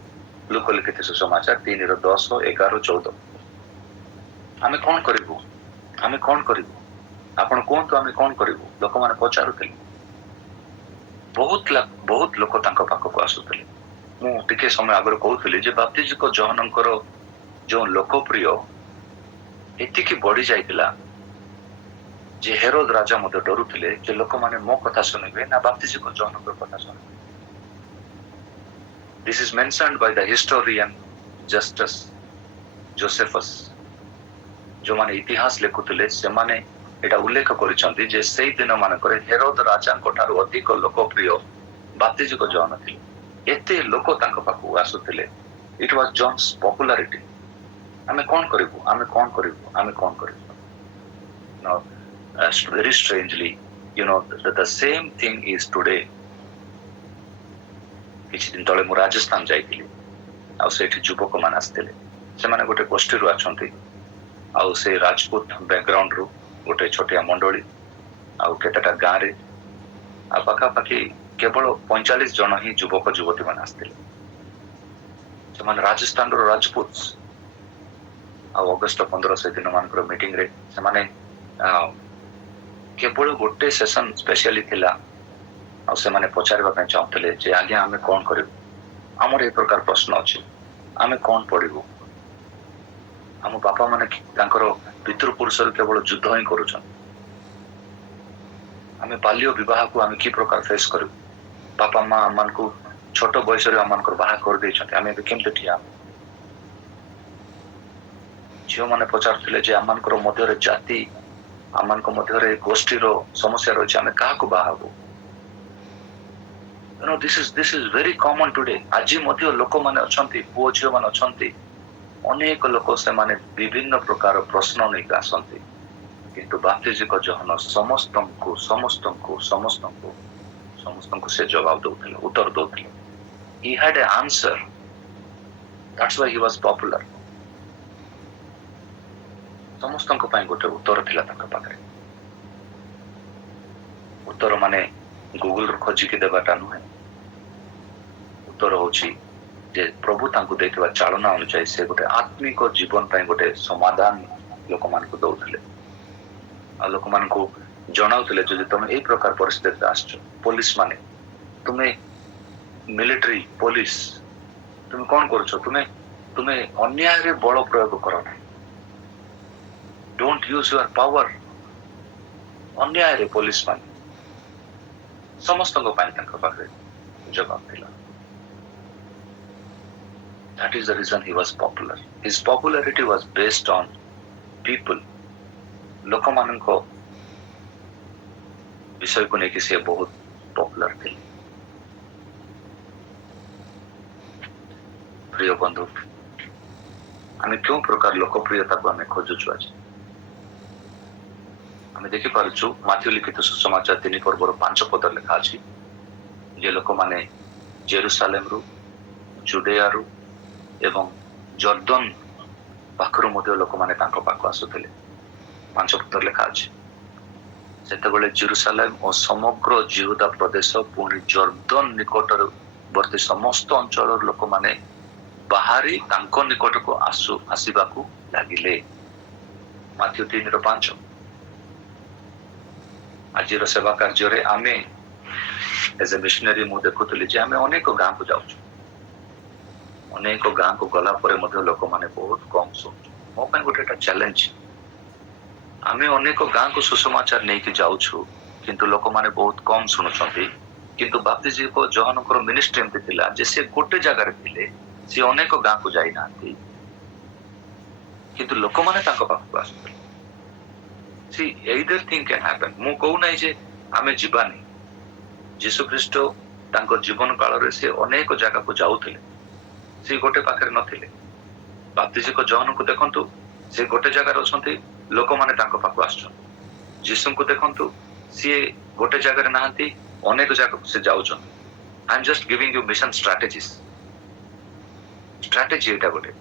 ଲୁକ ଲିଖିତ ସୁସମାଚାର 3ର 10, 11, 14। ଆମେ କଣ କରିବୁ, ଆମେ କଣ କରିବୁ, ଆପଣ କୁହନ୍ତୁ ଆମେ କଣ କରିବୁ, ଲୋକମାନେ ପଚାରୁଥିଲେ। ବହୁତ ଲୋକ ତାଙ୍କ ପାଖକୁ ଆସୁଥିଲେ। ମୁଁ ଟିକେ ସମୟ ଆଗରୁ କହୁଥିଲି ଯେ ବାପ୍ତିଜିଙ୍କ ଜହନଙ୍କର ଯୋଉ ଲୋକପ୍ରିୟ ଏତିକି ବଢି ଯାଇଥିଲା ଯେ ହେରୋଦ ରାଜା ମଧ୍ୟ ଡରୁଥିଲେ ଯେ ଲୋକମାନେ ମୋ କଥା ଶୁଣିବେ ନା ବାପ୍ତିଜିଙ୍କ ଜହନଙ୍କର କଥା ଶୁଣିବେ। This is mentioned by the historian Justus Josephus। ଯୋଉମାନେ ଇତିହାସ ଲେଖୁଥିଲେ ସେମାନେ ଏଟା ଉଲ୍ଲେଖ କରିଛନ୍ତି ଯେ ସେଇ ଦିନ ମାନଙ୍କରେ ହେରୋଦ ରାଜାଙ୍କ ଠାରୁ ଅଧିକ ଲୋକପ୍ରିୟ ବାପ୍ତିଜିଙ୍କ ଜହନ ଥିଲେ। ଏତେ ଲୋକ ତାଙ୍କ ପାଖକୁ ଆସୁଥିଲେ। ଇଟ୍ ୱାଜ ଜନ୍ସ ପପୁଲାରିଟି। ଆମେ କଣ କରିବୁ, ଆମେ କଣ କରିବୁ, ଆମେ କଣ କରିବୁ। Now, very strangely, the same thing is today। କିଛି ଦିନ ତଳେ ମୁଁ ରାଜସ୍ଥାନ ଯାଇଥିଲି, ଆଉ ସେଇଠି ଯୁବକ ମାନେ ଆସିଥିଲେ। ସେମାନେ ଗୋଟେ ଗୋଷ୍ଠୀରୁ ଅଛନ୍ତି, ଆଉ ସେ ରାଜପୁତ ବ୍ୟାକଗ୍ରାଉଣ୍ଡରୁ ଗୋଟେ ଛୋଟିଆ ମଣ୍ଡଳୀ, ଆଉ କେତେଟା ଗାଁରେ, ଆଉ ପାଖାପାଖି କେବଳ 45 ଜଣ ହିଁ ଯୁବକ ଯୁବତୀ ମାନେ ଆସିଥିଲେ। ସେମାନେ ରାଜସ୍ଥାନର ରାଜପୁତ। ଆଉ ଅଗଷ୍ଟ 15 ସେଦିନ ମାନଙ୍କର ମିଟିଂରେ ସେମାନେ କେବଳ ଗୋଟେ ସେସନ ସ୍ପେଶିଆଲି ଥିଲା, ଆଉ ସେମାନେ ପଚାରିବା ପାଇଁ ଚାହୁଁଥିଲେ ଯେ ଆଜ୍ଞା ଆମେ କଣ କରିବୁ, ଆମର ଏ ପ୍ରକାର ପ୍ରଶ୍ନ ଅଛି, ଆମେ କଣ ପଢିବୁ। ଆମ ବାପା ମାନେ ତାଙ୍କର ପିତୃପୁରୁଷରୁ କେବଳ ଯୁଦ୍ଧ ହିଁ କରୁଛନ୍ତି। ଆମେ ବାଲ୍ୟ ବିବାହକୁ ଆମେ କି ପ୍ରକାର ଫେସ୍ କରିବୁ। ବାପା ମା ଆମମାନଙ୍କୁ ଛୋଟ ବୟସରେ ଆମମାନଙ୍କର ବାହା କରିଦେଇଛନ୍ତି, ଆମେ ଏବେ କେମିତି ଠିଆ ହବୁ। ଝିଅମାନେ ପଚାରୁଥିଲେ ଯେ ଆମମାନଙ୍କର ମଧ୍ୟରେ ଜାତି, ଆମମାନଙ୍କ ମଧ୍ୟରେ ଗୋଷ୍ଠୀର ସମସ୍ୟା ରହିଛି, ଆମେ କାହାକୁ ବାହା ହବୁ। This is very common today। ଆଜି ମଧ୍ୟ ଲୋକମାନେ ଅଛନ୍ତି, ପୁଅ ଝିଅ ମାନେ ଅଛନ୍ତି, ଅନେକ ଲୋକ ସେମାନେ ବିଭିନ୍ନ ପ୍ରକାର ପ୍ରଶ୍ନ ନେଇକି ଆସନ୍ତି, କିନ୍ତୁ ବାପ୍ତିଜିଙ୍କ ଜହନ ସମସ୍ତଙ୍କୁ ସେ ଜବାବ ଦଉଥିଲେ, ଉତ୍ତର ଦଉଥିଲେ। He had an answer। That's why he was popular। ସମସ୍ତଙ୍କ ପାଇଁ ଗୋଟେ ଉତ୍ତର ଥିଲା ତାଙ୍କ ପାଖରେ। ଉତ୍ତର ମାନେ ଗୁଗଲରୁ ଖୋଜିକି ଦେବାଟା ନୁହେଁ। ଉତ୍ତର ହଉଛି ଯେ ପ୍ରଭୁ ତାଙ୍କୁ ଦେଇଥିବା ଚାଳନା ଅନୁଯାୟୀ ସେ ଗୋଟେ ଆତ୍ମିକ ଜୀବନ ପାଇଁ ଗୋଟେ ସମାଧାନ ଲୋକମାନଙ୍କୁ ଦଉଥିଲେ। ଆଉ ଲୋକମାନଙ୍କୁ ଜଣାଉଥିଲେ ଯଦି ତମେ ଏଇ ପ୍ରକାର ପରିସ୍ଥିତିରେ ଆସିଛ, ପୋଲିସ ମାନେ, ତୁମେ ମିଲିଟାରୀ ପୋଲିସ, ତୁମେ କଣ କରୁଛ, ତୁମେ ଅନ୍ୟାୟରେ ବଳ ପ୍ରୟୋଗ କର ନାହିଁ। Don't use your power. ଅନ୍ୟାୟରେ ପୋଲିସ ମାନେ ସମସ୍ତଙ୍କ ପାଇଁ ତାଙ୍କ ପାଖରେ ଜବାବ ଥିଲା। That is the reason he was popular। His popularity was based on people। ଲୋକମାନଙ୍କ ବିଷୟକୁ ନେଇକି ସେ ବହୁତ ପପୁଲାର ଥିଲେ। ପ୍ରିୟ ବନ୍ଧୁ, ଆମେ କେଉଁ ପ୍ରକାର ଲୋକପ୍ରିୟତାକୁ ଆମେ ଖୋଜୁଛୁ ଆଜି। ଆମେ ଦେଖିପାରୁଛୁ ମାଥ୍ୟୁ ଲିଖିତ ସୁସମାଚାର 3 ପର୍ବର 5 ପଦରେ ଲେଖା ଅଛି ଯେ ଲୋକମାନେ ଜେରୁସାଲେମରୁ, ଜୁଡେୟାରୁ ଏବଂ ଜର୍ଦ୍ଦନ ପାଖରୁ ମଧ୍ୟ ଲୋକମାନେ ତାଙ୍କ ପାଖକୁ ଆସୁଥିଲେ। 5 ପଦରେ ଲେଖା ଅଛି, ସେତେବେଳେ ଜେରୁସାଲେମ ଓ ସମଗ୍ର ଜିହୁଦା ପ୍ରଦେଶ ପୁଣି ଜର୍ଦ୍ଦନ ନିକଟବର୍ତ୍ତୀ ସମସ୍ତ ଅଞ୍ଚଳର ଲୋକମାନେ ବାହାରି ତାଙ୍କ ନିକଟକୁ ଆସିବାକୁ ଲାଗିଲେ। ମାଥ୍ୟୁ 3:5। ଆଜିର ସେବା କାର୍ଯ୍ୟରେ ଆମେ ଏଜ ଏ ମିଶନାରୀ ମୁଁ ଦେଖୁଥିଲି ଯେ ଆମେ ଅନେକ ଗାଁକୁ ଯାଉଛୁ। ଅନେକ ଗାଁକୁ ଗଲା ପରେ ମଧ୍ୟ ଲୋକମାନେ ବହୁତ କମ ଶୁଣୁଛୁ। ମୋ ପାଇଁ ଗୋଟେ ଏଟା ଚ୍ୟାଲେଞ୍ଜ। ଆମେ ଅନେକ ଗାଁକୁ ସୁସମାଚାର ନେଇକି ଯାଉଛୁ, କିନ୍ତୁ ଲୋକମାନେ ବହୁତ କମ ଶୁଣୁଛନ୍ତି। କିନ୍ତୁ ବାପ୍ତିଜିଙ୍କ ଜହନଙ୍କର ମିନିଷ୍ଟ୍ରି ଏମିତି ଥିଲା ଯେ ସେ ଗୋଟେ ଜାଗାରେ ଥିଲେ, ସେ ଅନେକ ଗାଁକୁ ଯାଇନାହାନ୍ତି, କିନ୍ତୁ ଲୋକମାନେ ତାଙ୍କ ପାଖକୁ ଆସୁଥିଲେ। See, either thing can happen. ମୁଁ କହୁ ନାହିଁ ଯେ ଆମେ ଯିବାନି। ଯୀଶୁ ଖ୍ରୀଷ୍ଟ ତାଙ୍କ ଜୀବନ କାଳରେ ସେ ଅନେକ ଜାଗାକୁ ଯାଉଥିଲେ, ସେ ଗୋଟେ ପାଖରେ ନଥିଲେ। ବାପ୍ତିଜିକ ଜହନକୁ ଦେଖନ୍ତୁ, ସେ ଗୋଟେ ଜାଗାରେ ଅଛନ୍ତି, ଲୋକମାନେ ତାଙ୍କ ପାଖକୁ ଆସୁଛନ୍ତି। ଯୀଶୁଙ୍କୁ ଦେଖନ୍ତୁ, ସିଏ ଗୋଟେ ଜାଗାରେ ନାହାନ୍ତି, ଅନେକ ଜାଗାକୁ ସେ ଯାଉଛନ୍ତି। I am just giving you mission strategies. Strategy ଏଇଟା ଗୋଟେ,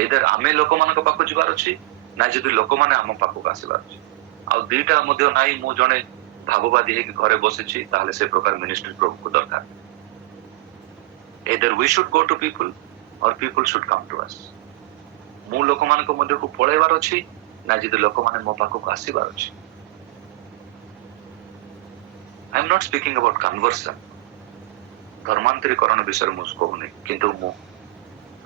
ଏଇଦର ଆମେ ଲୋକମାନଙ୍କ ପାଖକୁ ଯିବାର ଅଛି ନା ଯଦି ଲୋକମାନେ ଆମ ପାଖକୁ ଆସିବାର ଅଛି। ଆଉ ଦିଟା ମଧ୍ୟ ନାହିଁ ମୁଁ ଜଣେ ଭାବବାଦୀ ହେଇକି ଘରେ ବସିଛି ତାହେଲେ ସେ ପ୍ରକାର ମିନିଷ୍ଟ୍ରି ପ୍ରଭୁକୁ ଦରକାର। either we should go to people or people should come to us. ମୁଁ ଲୋକମାନଙ୍କ ମଧ୍ୟକୁ ପଳେଇବାର ଅଛି ନା ଯଦି ଲୋକମାନେ ମୋ ପାଖକୁ ଆସିବାର ଅଛି। I am not speaking about conversion. ଧର୍ମାନ୍ତରୀକରଣ ବିଷୟରେ ମୁଁ କହୁନି, କିନ୍ତୁ ମୁଁ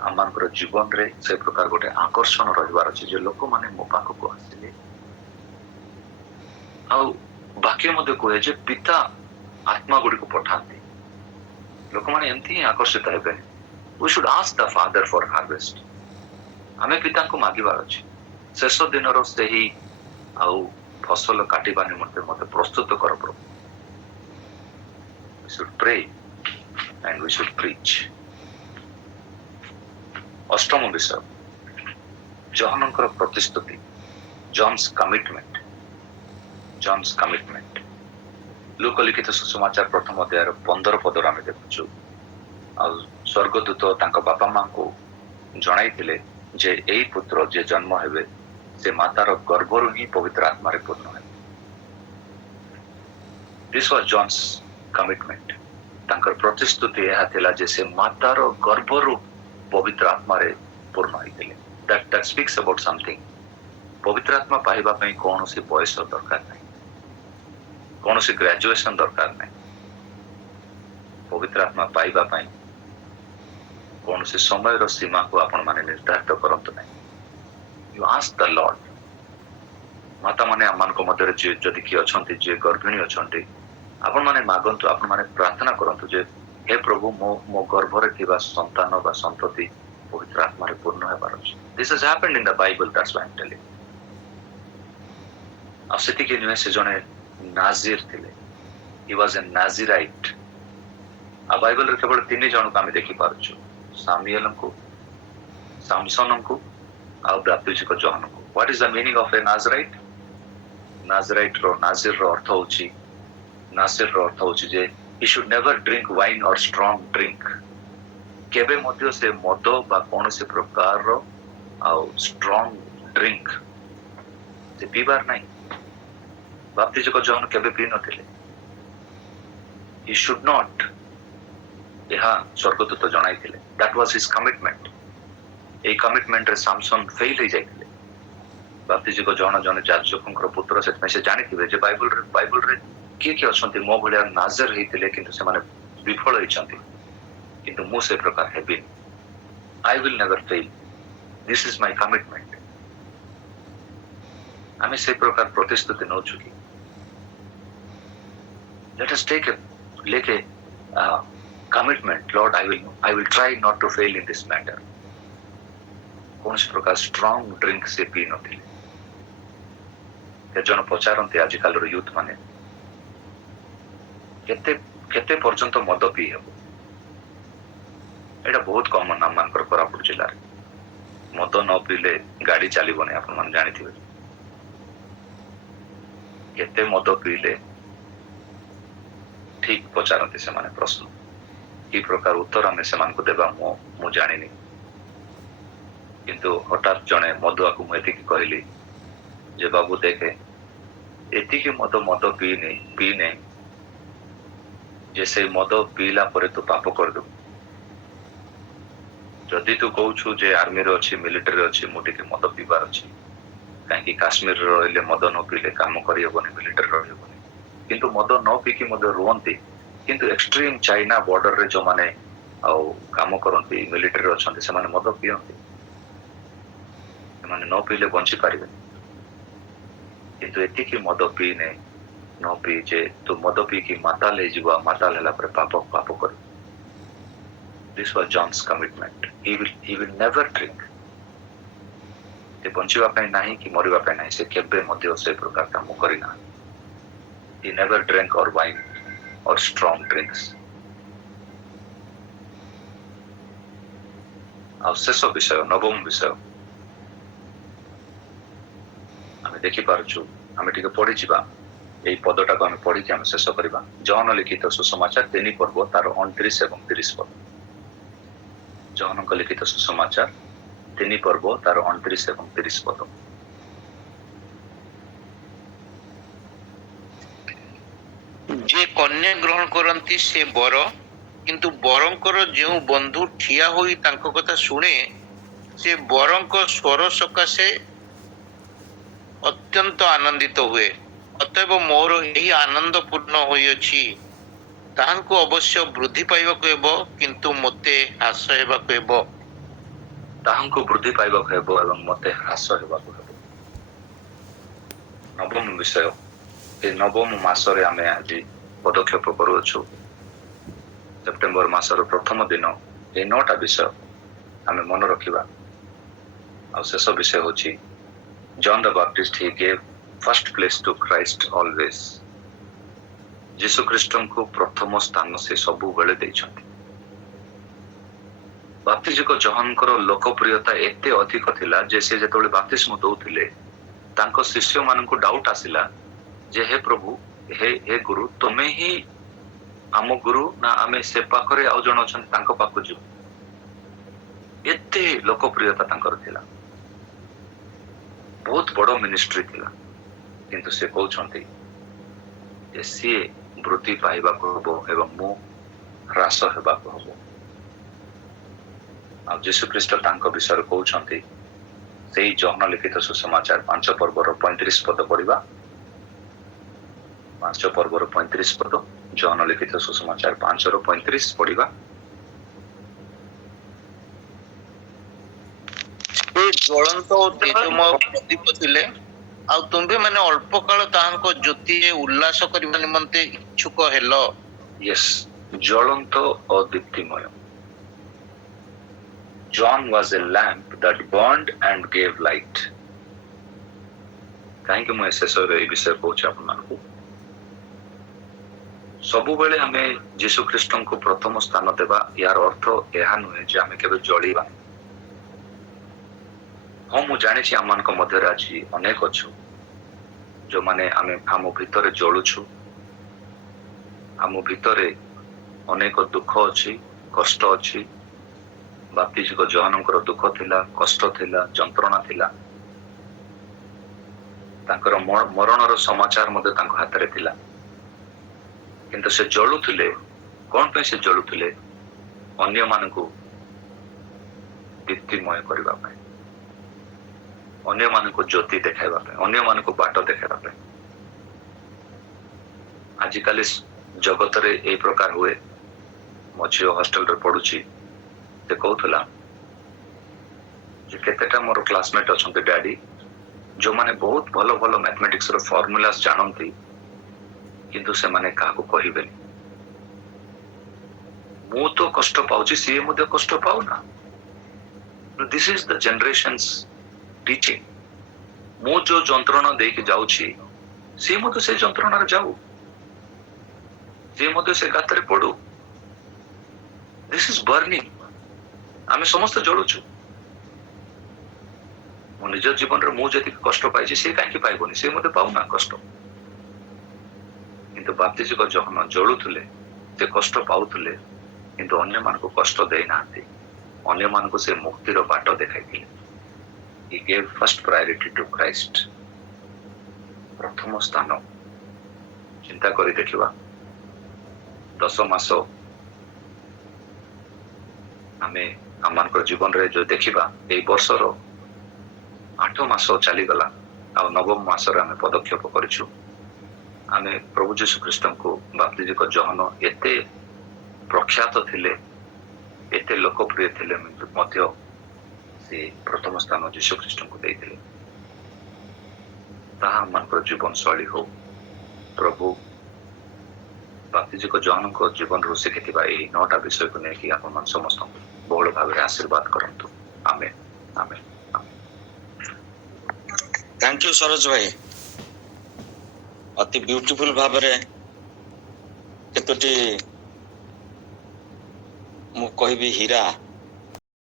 ଆମମାନଙ୍କର ଜୀବନରେ ସେ ପ୍ରକାର ଗୋଟେ ଆକର୍ଷଣ ରହିବାର ଅଛି ଯେ ଲୋକମାନେ ମୋ ପାଖକୁ ଆସିଲେ। ଆଉ ବାକ୍ୟ ମଧ୍ୟ କୁହେ ଯେ ପିତା ଆତ୍ମା ଗୁଡ଼ିକୁ ପଠାନ୍ତି, ଲୋକମାନେ ଏମିତି ହିଁ ଆକର୍ଷିତ ହେବେ। We should ask the Father for harvest. ଆମେ ପିତାଙ୍କୁ ମାଗିବାର ଅଛି ଶେଷ ଦିନର ସେହି ଆଉ ଫସଲ କାଟିବା ନିମନ୍ତେ ମୋତେ ପ୍ରସ୍ତୁତ କର ପ୍ରଭୁ। We should pray and we should preach. ଅଷ୍ଟମ ବିଷୟ, ଜହନଙ୍କର ପ୍ରତିଶ୍ରୁତି, ଜନ୍ସ କମିଟମେଣ୍ଟ। ଜନ୍ସ କମିଟମେଣ୍ଟ ଲୁକ ଲିଖିତ ସୁସମାଚାର ପ୍ରଥମ ଅଧ୍ୟାୟର 15 ପଦରୁ ଆମେ ଦେଖୁଛୁ। ଆଉ ସ୍ୱର୍ଗଦୂତ ତାଙ୍କ ବାପା ମାଙ୍କୁ ଜଣାଇଥିଲେ ଯେ ଏଇ ପୁତ୍ର ଯିଏ ଜନ୍ମ ହେବେ ସେ ମାତାର ଗର୍ଭରୁ ହିଁ ପବିତ୍ର ଆତ୍ମାରେ ପୂର୍ଣ୍ଣ ହେବେ। This was John's commitment. ତାଙ୍କର ପ୍ରତିଶ୍ରୁତି ଏହା ଥିଲା ଯେ ସେ ମାତାର ଗର୍ଭରୁ ପବିତ୍ର ଆତ୍ମାରେ ପୂର୍ଣ୍ଣ ହେଇଥିଲେ। that speaks about something. ପବିତ୍ର ଆତ୍ମା ପାଇବା ପାଇଁ କୌଣସି ବୟସ ଦରକାର ନାହିଁ, କୌଣସି ଗ୍ରାଜୁଏସନ ଦରକାର ନାହିଁ। ପବିତ୍ର ଆତ୍ମା ପାଇବା ପାଇଁ କୌଣସି ସମୟର ସୀମାକୁ ଆପଣମାନେ ନିର୍ଦ୍ଧାରିତ କରନ୍ତୁ ନାହିଁ। You ask the Lord. ମାତାମାନେ ଆମମାନଙ୍କ ମଧ୍ୟରେ ଯିଏ ଯଦି କିଏ ଅଛନ୍ତି, ଯିଏ ଗର୍ଭିଣୀ ଅଛନ୍ତି, ଆପଣମାନେ ମାଗନ୍ତୁ, ଆପଣମାନେ ପ୍ରାର୍ଥନା କରନ୍ତୁ ଯେ ହେ ପ୍ରଭୁ ମୋ ଗର୍ଭରେ ଥିବା ସନ୍ତାନ ବା ସନ୍ତତି ପବିତ୍ର ଆତ୍ମାରେ ପୂର୍ଣ୍ଣ ହେବାର ଅଛି। This has happened in the Bible, that's why I'm telling you. ଆଉ ସେତିକି ନୁହେଁ, ସେ ଜଣେ ନାଜିର ଥିଲେ। He was a Nazirite. ଆଉ ବାଇବଲରେ କେବଳ 3 ଜଣଙ୍କୁ ଆମେ ଦେଖିପାରୁଛୁ, ସାମୁଏଲଙ୍କୁ, ସାମସନଙ୍କୁ ଆଉ ବାପ୍ତିଜିକ ଜହନଙ୍କୁ। What is the meaning of a Nazirite? ନାଜିରର ଅର୍ଥ ହେଉଛି ଯେ he should never drink wine or strong drink. କେବେ ମଧ୍ୟ ସେ ମଦ ବା କୌଣସି ପ୍ରକାରର ଆଉ ଷ୍ଟ୍ରଙ୍ଗ ଡ୍ରିଙ୍କ ସେ ପିଇବାର ନାହିଁ। ବାପ୍ତିଜିକ ଜହନ କେବେ ପିଇ ନଥିଲେ। He should not. ଏହା ସ୍ୱର୍ଗଦୂତ ଜଣାଇଥିଲେ। That was his commitment. ଏହି କମିଟମେଣ୍ଟରେ ସାମସନ ଫେଲ ହେଇଯାଇଥିଲେ। ବାପ୍ତିଜିକ ଜହନ ଜଣେ ଯାଜକଙ୍କର ପୁତ୍ର, ସେଥିପାଇଁ ସେ ଜାଣିଥିବେ ଯେ ବାଇବଲରେ କିଏ କିଏ ଅଛନ୍ତି ମୋ ଭଳିଆ ନାଜର ହେଇଥିଲେ କିନ୍ତୁ ସେମାନେ ବିଫଳ ହେଇଛନ୍ତି, କିନ୍ତୁ ମୁଁ ସେ ପ୍ରକାର ହେବିନି। I will never fail. This is my commitment. ଆମେ ସେ ପ୍ରକାର ପ୍ରତିଶ୍ରୁତି ନେଉଛୁ କି? Let us take a commitment. Lord, I will try not to fail in this matter. କୌଣସି ପ୍ରକାର ଷ୍ଟ୍ରଙ୍ଗ ଡ୍ରିଙ୍କ ସେ ପିଇ ନଥିଲେ। କେତେଜଣ ପଚାରନ୍ତି ଆଜିକାଲିର ୟୁଥ ମାନେ କେତେ ପର୍ଯ୍ୟନ୍ତ ମଦ ପିଇ ହେବ? ଏଇଟା ବହୁତ କମନ ଆମମାନଙ୍କର କୋରାପୁଟ ଜିଲ୍ଲାରେ। ମଦ ନ ପିଇଲେ ଗାଡି ଚାଲିବନି, ଆପଣମାନେ ଜାଣିଥିବେ। କେତେ ମଦ ପିଇଲେ ଠିକ ପଚାରନ୍ତି ସେମାନେ ପ୍ରଶ୍ନ। କି ପ୍ରକାର ଉତ୍ତର ଆମେ ସେମାନଙ୍କୁ ଦେବା ମୁଁ ଜାଣିନି। କିନ୍ତୁ ହଠାତ୍ ଜଣେ ମଦୁଆକୁ ମୁଁ ଏତିକି କହିଲି ଯେ ବାବୁ ଦେଖେ, ଏତିକି ମଦ ପିଇନେ ଯେ ସେଇ ମଦ ପିଇଲା ପରେ ତୁ ପାପ କରିଦେବୁ। ଯଦି ତୁ କହୁଛୁ ଯେ ଆର୍ମିରେ ଅଛି, ମିଲିଟାରୀରେ ଅଛି, ମୁଁ ଟିକେ ମଦ ପିଇବାର ଅଛି, କାହିଁକି କାଶ୍ମୀରରେ ରହିଲେ ମଦ ନ ପିଇଲେ କାମ କରିହେବନି, ମିଲିଟାରୀ ରହିହେବନି, କିନ୍ତୁ ମଦ ନ ପିଇକି ମଧ୍ୟ ରୁହନ୍ତି। କିନ୍ତୁ ଏକ୍ସଟ୍ରିମ ଚାଇନା ବର୍ଡରରେ ଯୋଉମାନେ ଆଉ କାମ କରନ୍ତି, ମିଲିଟାରୀରେ ଅଛନ୍ତି, ସେମାନେ ମଦ ପିଅନ୍ତି। ସେମାନେ ନ ପିଇଲେ ବଞ୍ଚି ପାରିବେନି। କିନ୍ତୁ ଏତିକି ମଦ ପିଇନେ, ନ ପିଇ ଯେ ତୁ ମଦ ପିଇକି ମାତାଲ ହେଇଯିବ, ମାତାଲ ହେଲା ପରେ ପାପ କରିବୁ। This was John's commitment. He will never drink. ସେ ବଞ୍ଚିବା ପାଇଁ ନାହିଁ କି ମରିବା ପାଇଁ ନାହିଁ, ସେ କେବେ ମଧ୍ୟ ସେ ପ୍ରକାର କାମ କରିନା। He never drank or wine or strong drinks. ଆଉ ଶେଷ ବିଷୟ, ନବମ ବିଷୟ ଆମେ ଦେଖିପାରୁଛୁ, ଆମେ ଟିକେ ପଢିଯିବା ଏଇ ପଦଟାକୁ ଆମେ ପଢିକି ଆମେ ଶେଷ କରିବା। ଜହନ ଲିଖିତ ସୁସମାଚାର 3 ପର୍ବ ତାର 29 ଏବଂ 30 ପଦ। ଜହନଙ୍କ ଲିଖିତ ସୁସମାଚାର 3 ପର୍ବ ତାର 29 ଏବଂ 30 ପଦ। ଯେ କନ୍ୟା ଗ୍ରହଣ କରନ୍ତି ସେ ବର, କିନ୍ତୁ ବରଙ୍କର ଯେଉଁ ବନ୍ଧୁ ଠିଆ ହୋଇ ତାଙ୍କ କଥା ଶୁଣେ, ସେ ବରଙ୍କ ସ୍ୱର ସକାଶେ ଅତ୍ୟନ୍ତ ଆନନ୍ଦିତ ହୁଏ। ଅତଏବ ମୋର ଏହି ଆନନ୍ଦ ପୂର୍ଣ୍ଣ ହୋଇଅଛି। ତାହାଙ୍କୁ ଅବଶ୍ୟ ବୃଦ୍ଧି ପାଇବାକୁ ହେବ, କିନ୍ତୁ ମୋତେ ହ୍ରାସ ହେବାକୁ ହେବ। ତାହାଙ୍କୁ ବୃଦ୍ଧି ପାଇବାକୁ ହେବ ଏବଂ ମୋତେ ହ୍ରାସ ହେବାକୁ ହେବ। ନବମ ବିଷୟ, ଏ ନବମ ମାସରେ ଆମେ ଆଜି ପଦକ୍ଷେପ କରୁଅଛୁ। ସେପ୍ଟେମ୍ବର ମାସର ପ୍ରଥମ ଦିନ এই 9ଟା ବିଷୟ ଆମେ ମନେ ରଖିବା। ଆଉ ଶେଷ ବିଷୟ ହେଉଛି John the Baptist, he gave first place to Christ always. ଯୀଶୁ ଖ୍ରୀଷ୍ଟଙ୍କୁ ପ୍ରଥମ ସ୍ଥାନ ସେ ସବୁବେଳେ ଦେଇଛନ୍ତି। ବାପ୍ତିଜିକ ଜହନଙ୍କର ଲୋକପ୍ରିୟତା ଏତେ ଅଧିକ ଥିଲା ଯେ ସେ ଯେତେବେଳେ ବାପ୍ତିସ୍ମ ଦଉଥିଲେ ତାଙ୍କ ଶିଷ୍ୟମାନଙ୍କୁ ଡାଉଟ ଆସିଲା ଯେ ହେ ପ୍ରଭୁ, ହେ ଗୁରୁ, ତମେ ହିଁ ଆମ ଗୁରୁ ନା ଆମେ ସେ ପାଖରେ ଆଉ ଜଣେ ଅଛନ୍ତି ତାଙ୍କ ପାଖକୁ ଯିବୁ। ଏତେ ଲୋକପ୍ରିୟତା ତାଙ୍କର ଥିଲା, ବହୁତ ବଡ଼ ମିନିଷ୍ଟ୍ରି ଥିଲା, କିନ୍ତୁ ସେ କହୁଛନ୍ତି ଯେ ସିଏ ବୃଦ୍ଧି ପାଇବାକୁ ହେବ ଏବଂ ମୁଁ ହ୍ରାସ ହେବାକୁ ହେବ। ଆଉ ଯୀଶୁ ଖ୍ରୀଷ୍ଟ ତାଙ୍କ ବିଷୟରେ କହୁଛନ୍ତି, ସେଇ ଜହନ ଲିଖିତ ସୁସମାଚାର 5 ପର୍ବର 35 ପଦ ପଢିବା। 5 ପର୍ବର 35 ପଦ, ଜହନ ଲିଖିତ ସୁସମାଚାର 5ର 35 ପଢିବା। ସେ ଜ୍ୱଳନ୍ତ ଓ ତେଜମୟ ପ୍ରଦୀପ ଥିଲେ, ଆଉ ତୁମ୍ଭେ ମାନେ ଅଳ୍ପ କାଳ ତାହାଙ୍କ ଜ୍ୟୋତିରେ ଉଲ୍ଲାସ କରିବା ନିମନ୍ତେ ଇଚ୍ଛୁକ ହେଲ। ୟେସ୍, ଜ୍ୱଳନ୍ତ ଓ ଦୀପ୍ତିମୟ। John was a lamp that burned and gave light. କାହିଁକି ମୁଁ ଶେଷରେ এই ବିଷୟ କହୁଛି ଆପଣମାନଙ୍କୁ? ସବୁବେଳେ ଆମେ ଯୀଶୁ ଖ୍ରୀଷ୍ଟଙ୍କୁ ପ୍ରଥମ ସ୍ଥାନ ଦେବା, ୟାର ଅର୍ଥ ଏହା ନୁହେଁ ଯେ ଆମେ କେବେ ଜଳିବା। ହଁ, ମୁଁ ଜାଣିଛି ଆମମାନଙ୍କ ମଧ୍ୟରେ ଆଜି ଅନେକ ଅଛୁ ଯୋଉମାନେ ଆମେ ଆମ ଭିତରେ ଜଳୁଛୁ। ଆମ ଭିତରେ ଅନେକ ଦୁଃଖ ଅଛି, କଷ୍ଟ ଅଛି। ବାପ୍ତିଜିକ ଜହନଙ୍କର ଦୁଃଖ ଥିଲା, କଷ୍ଟ ଥିଲା, ଯନ୍ତ୍ରଣା ଥିଲା। ତାଙ୍କର ମରଣର ସମାଚାର ମଧ୍ୟ ତାଙ୍କ ହାତରେ ଥିଲା, କିନ୍ତୁ ସେ ଜଳୁଥିଲେ। କଣ ପାଇଁ ସେ ଜଳୁଥିଲେ? ଅନ୍ୟମାନଙ୍କୁ ଦୀପ୍ତିମୟ କରିବା ପାଇଁ, ଅନ୍ୟମାନଙ୍କୁ ଜ୍ୟୋତି ଦେଖାଇବା ପାଇଁ, ଅନ୍ୟମାନଙ୍କୁ ବାଟ ଦେଖାଇବା ପାଇଁ। ଆଜିକାଲି ଜଗତରେ এই ପ୍ରକାର ହୁଏ। ମୋ ଝିଅ ହଷ୍ଟେଲରେ ପଢୁଛି, ସେ କହୁଥିଲା ଯେ କେତେଟା ମୋର କ୍ଲାସମେଟ୍ ଅଛନ୍ତି ଡ୍ୟାଡି, ଯୋଉମାନେ ବହୁତ ଭଲ ଭଲ ମ୍ୟାଥମେଟିକ୍ସର ଫର୍ମୁଲାସ ଜାଣନ୍ତି, କିନ୍ତୁ ସେମାନେ କାହାକୁ କହିବେନି। ମୁଁ ତ କଷ୍ଟ ପାଉଛି, ସିଏ ମଧ୍ୟ କଷ୍ଟ ପାଉନା। This is the generations teaching. ମୁଁ ଯୋଉ ଯନ୍ତ୍ରଣା ଦେଇକି ଯାଉଛି, ସିଏ ମଧ୍ୟ ସେ ଯନ୍ତ୍ରଣାରେ ଯାଉ, ସିଏ ମଧ୍ୟ ସେ ଗାତରେ ପଡୁ। This is burning. ଆମେ ସମସ୍ତେ ଜଳୁଛୁ। ମୋ ନିଜ ଜୀବନରେ ମୁଁ ଯେତିକି କଷ୍ଟ ପାଇଛି, ସେ କାହିଁକି ପାଇବନି? ସେ ମଧ୍ୟ ପାଉନା କଷ୍ଟ। କିନ୍ତୁ ବାପ୍ତିଜିକ ଜହନ ଜଳୁଥିଲେ, ସେ କଷ୍ଟ ପାଉଥିଲେ, କିନ୍ତୁ ଅନ୍ୟମାନଙ୍କୁ କଷ୍ଟ ଦେଇନାହାନ୍ତି। ଅନ୍ୟମାନଙ୍କୁ ସେ ମୁକ୍ତିର ବାଟ ଦେଖାଇଥିଲେ। He gave first priority to Christ. ପ୍ରଥମ ସ୍ଥାନ। ଚିନ୍ତା କରି ଦେଖିବା, 10 ମାସ ଆମେ ଆମମାନଙ୍କର ଜୀବନରେ ଯୋଉ ଦେଖିବା, ଏଇ ବର୍ଷର 8 ମାସ ଚାଲିଗଲା, ଆଉ 9ମ ମାସରେ ଆମେ ପଦକ୍ଷେପ କରିଛୁ। ଆମେ ପ୍ରଭୁ ଯୀଶୁ ଖ୍ରୀଷ୍ଟଙ୍କୁ ବାପ୍ତିଜିକ ଜହନ ଏତେ ପ୍ରଖ୍ୟାତ ଥିଲେ, ଏତେ ଲୋକପ୍ରିୟ ଥିଲେ ମଧ୍ୟ ସେ ପ୍ରଥମ ସ୍ଥାନ ଯୀଶୁ ଖ୍ରୀଷ୍ଟଙ୍କୁ ଦେଇଥିଲେ। ତାହା ଆମମାନଙ୍କର ଜୀବନ ଶୈଳୀ ହଉ। ପ୍ରଭୁ ବାପ୍ତିଜିକ ଜହନଙ୍କ ଜୀବନରୁ ଶିଖିଥିବା ଏହି 9ଟା ବିଷୟକୁ ନେଇକି ଆପଣମାନେ ସମସ୍ତଙ୍କୁ ବହୁଳ ଭାବରେ ଆଶୀର୍ବାଦ କରନ୍ତୁ। ଆମେନ୍, ଆମେନ୍, ଆମେନ୍। थैंक यू सरोज भाई अति ब्यूटीफुल भाବରେ केतोटी मु कहबी हीरा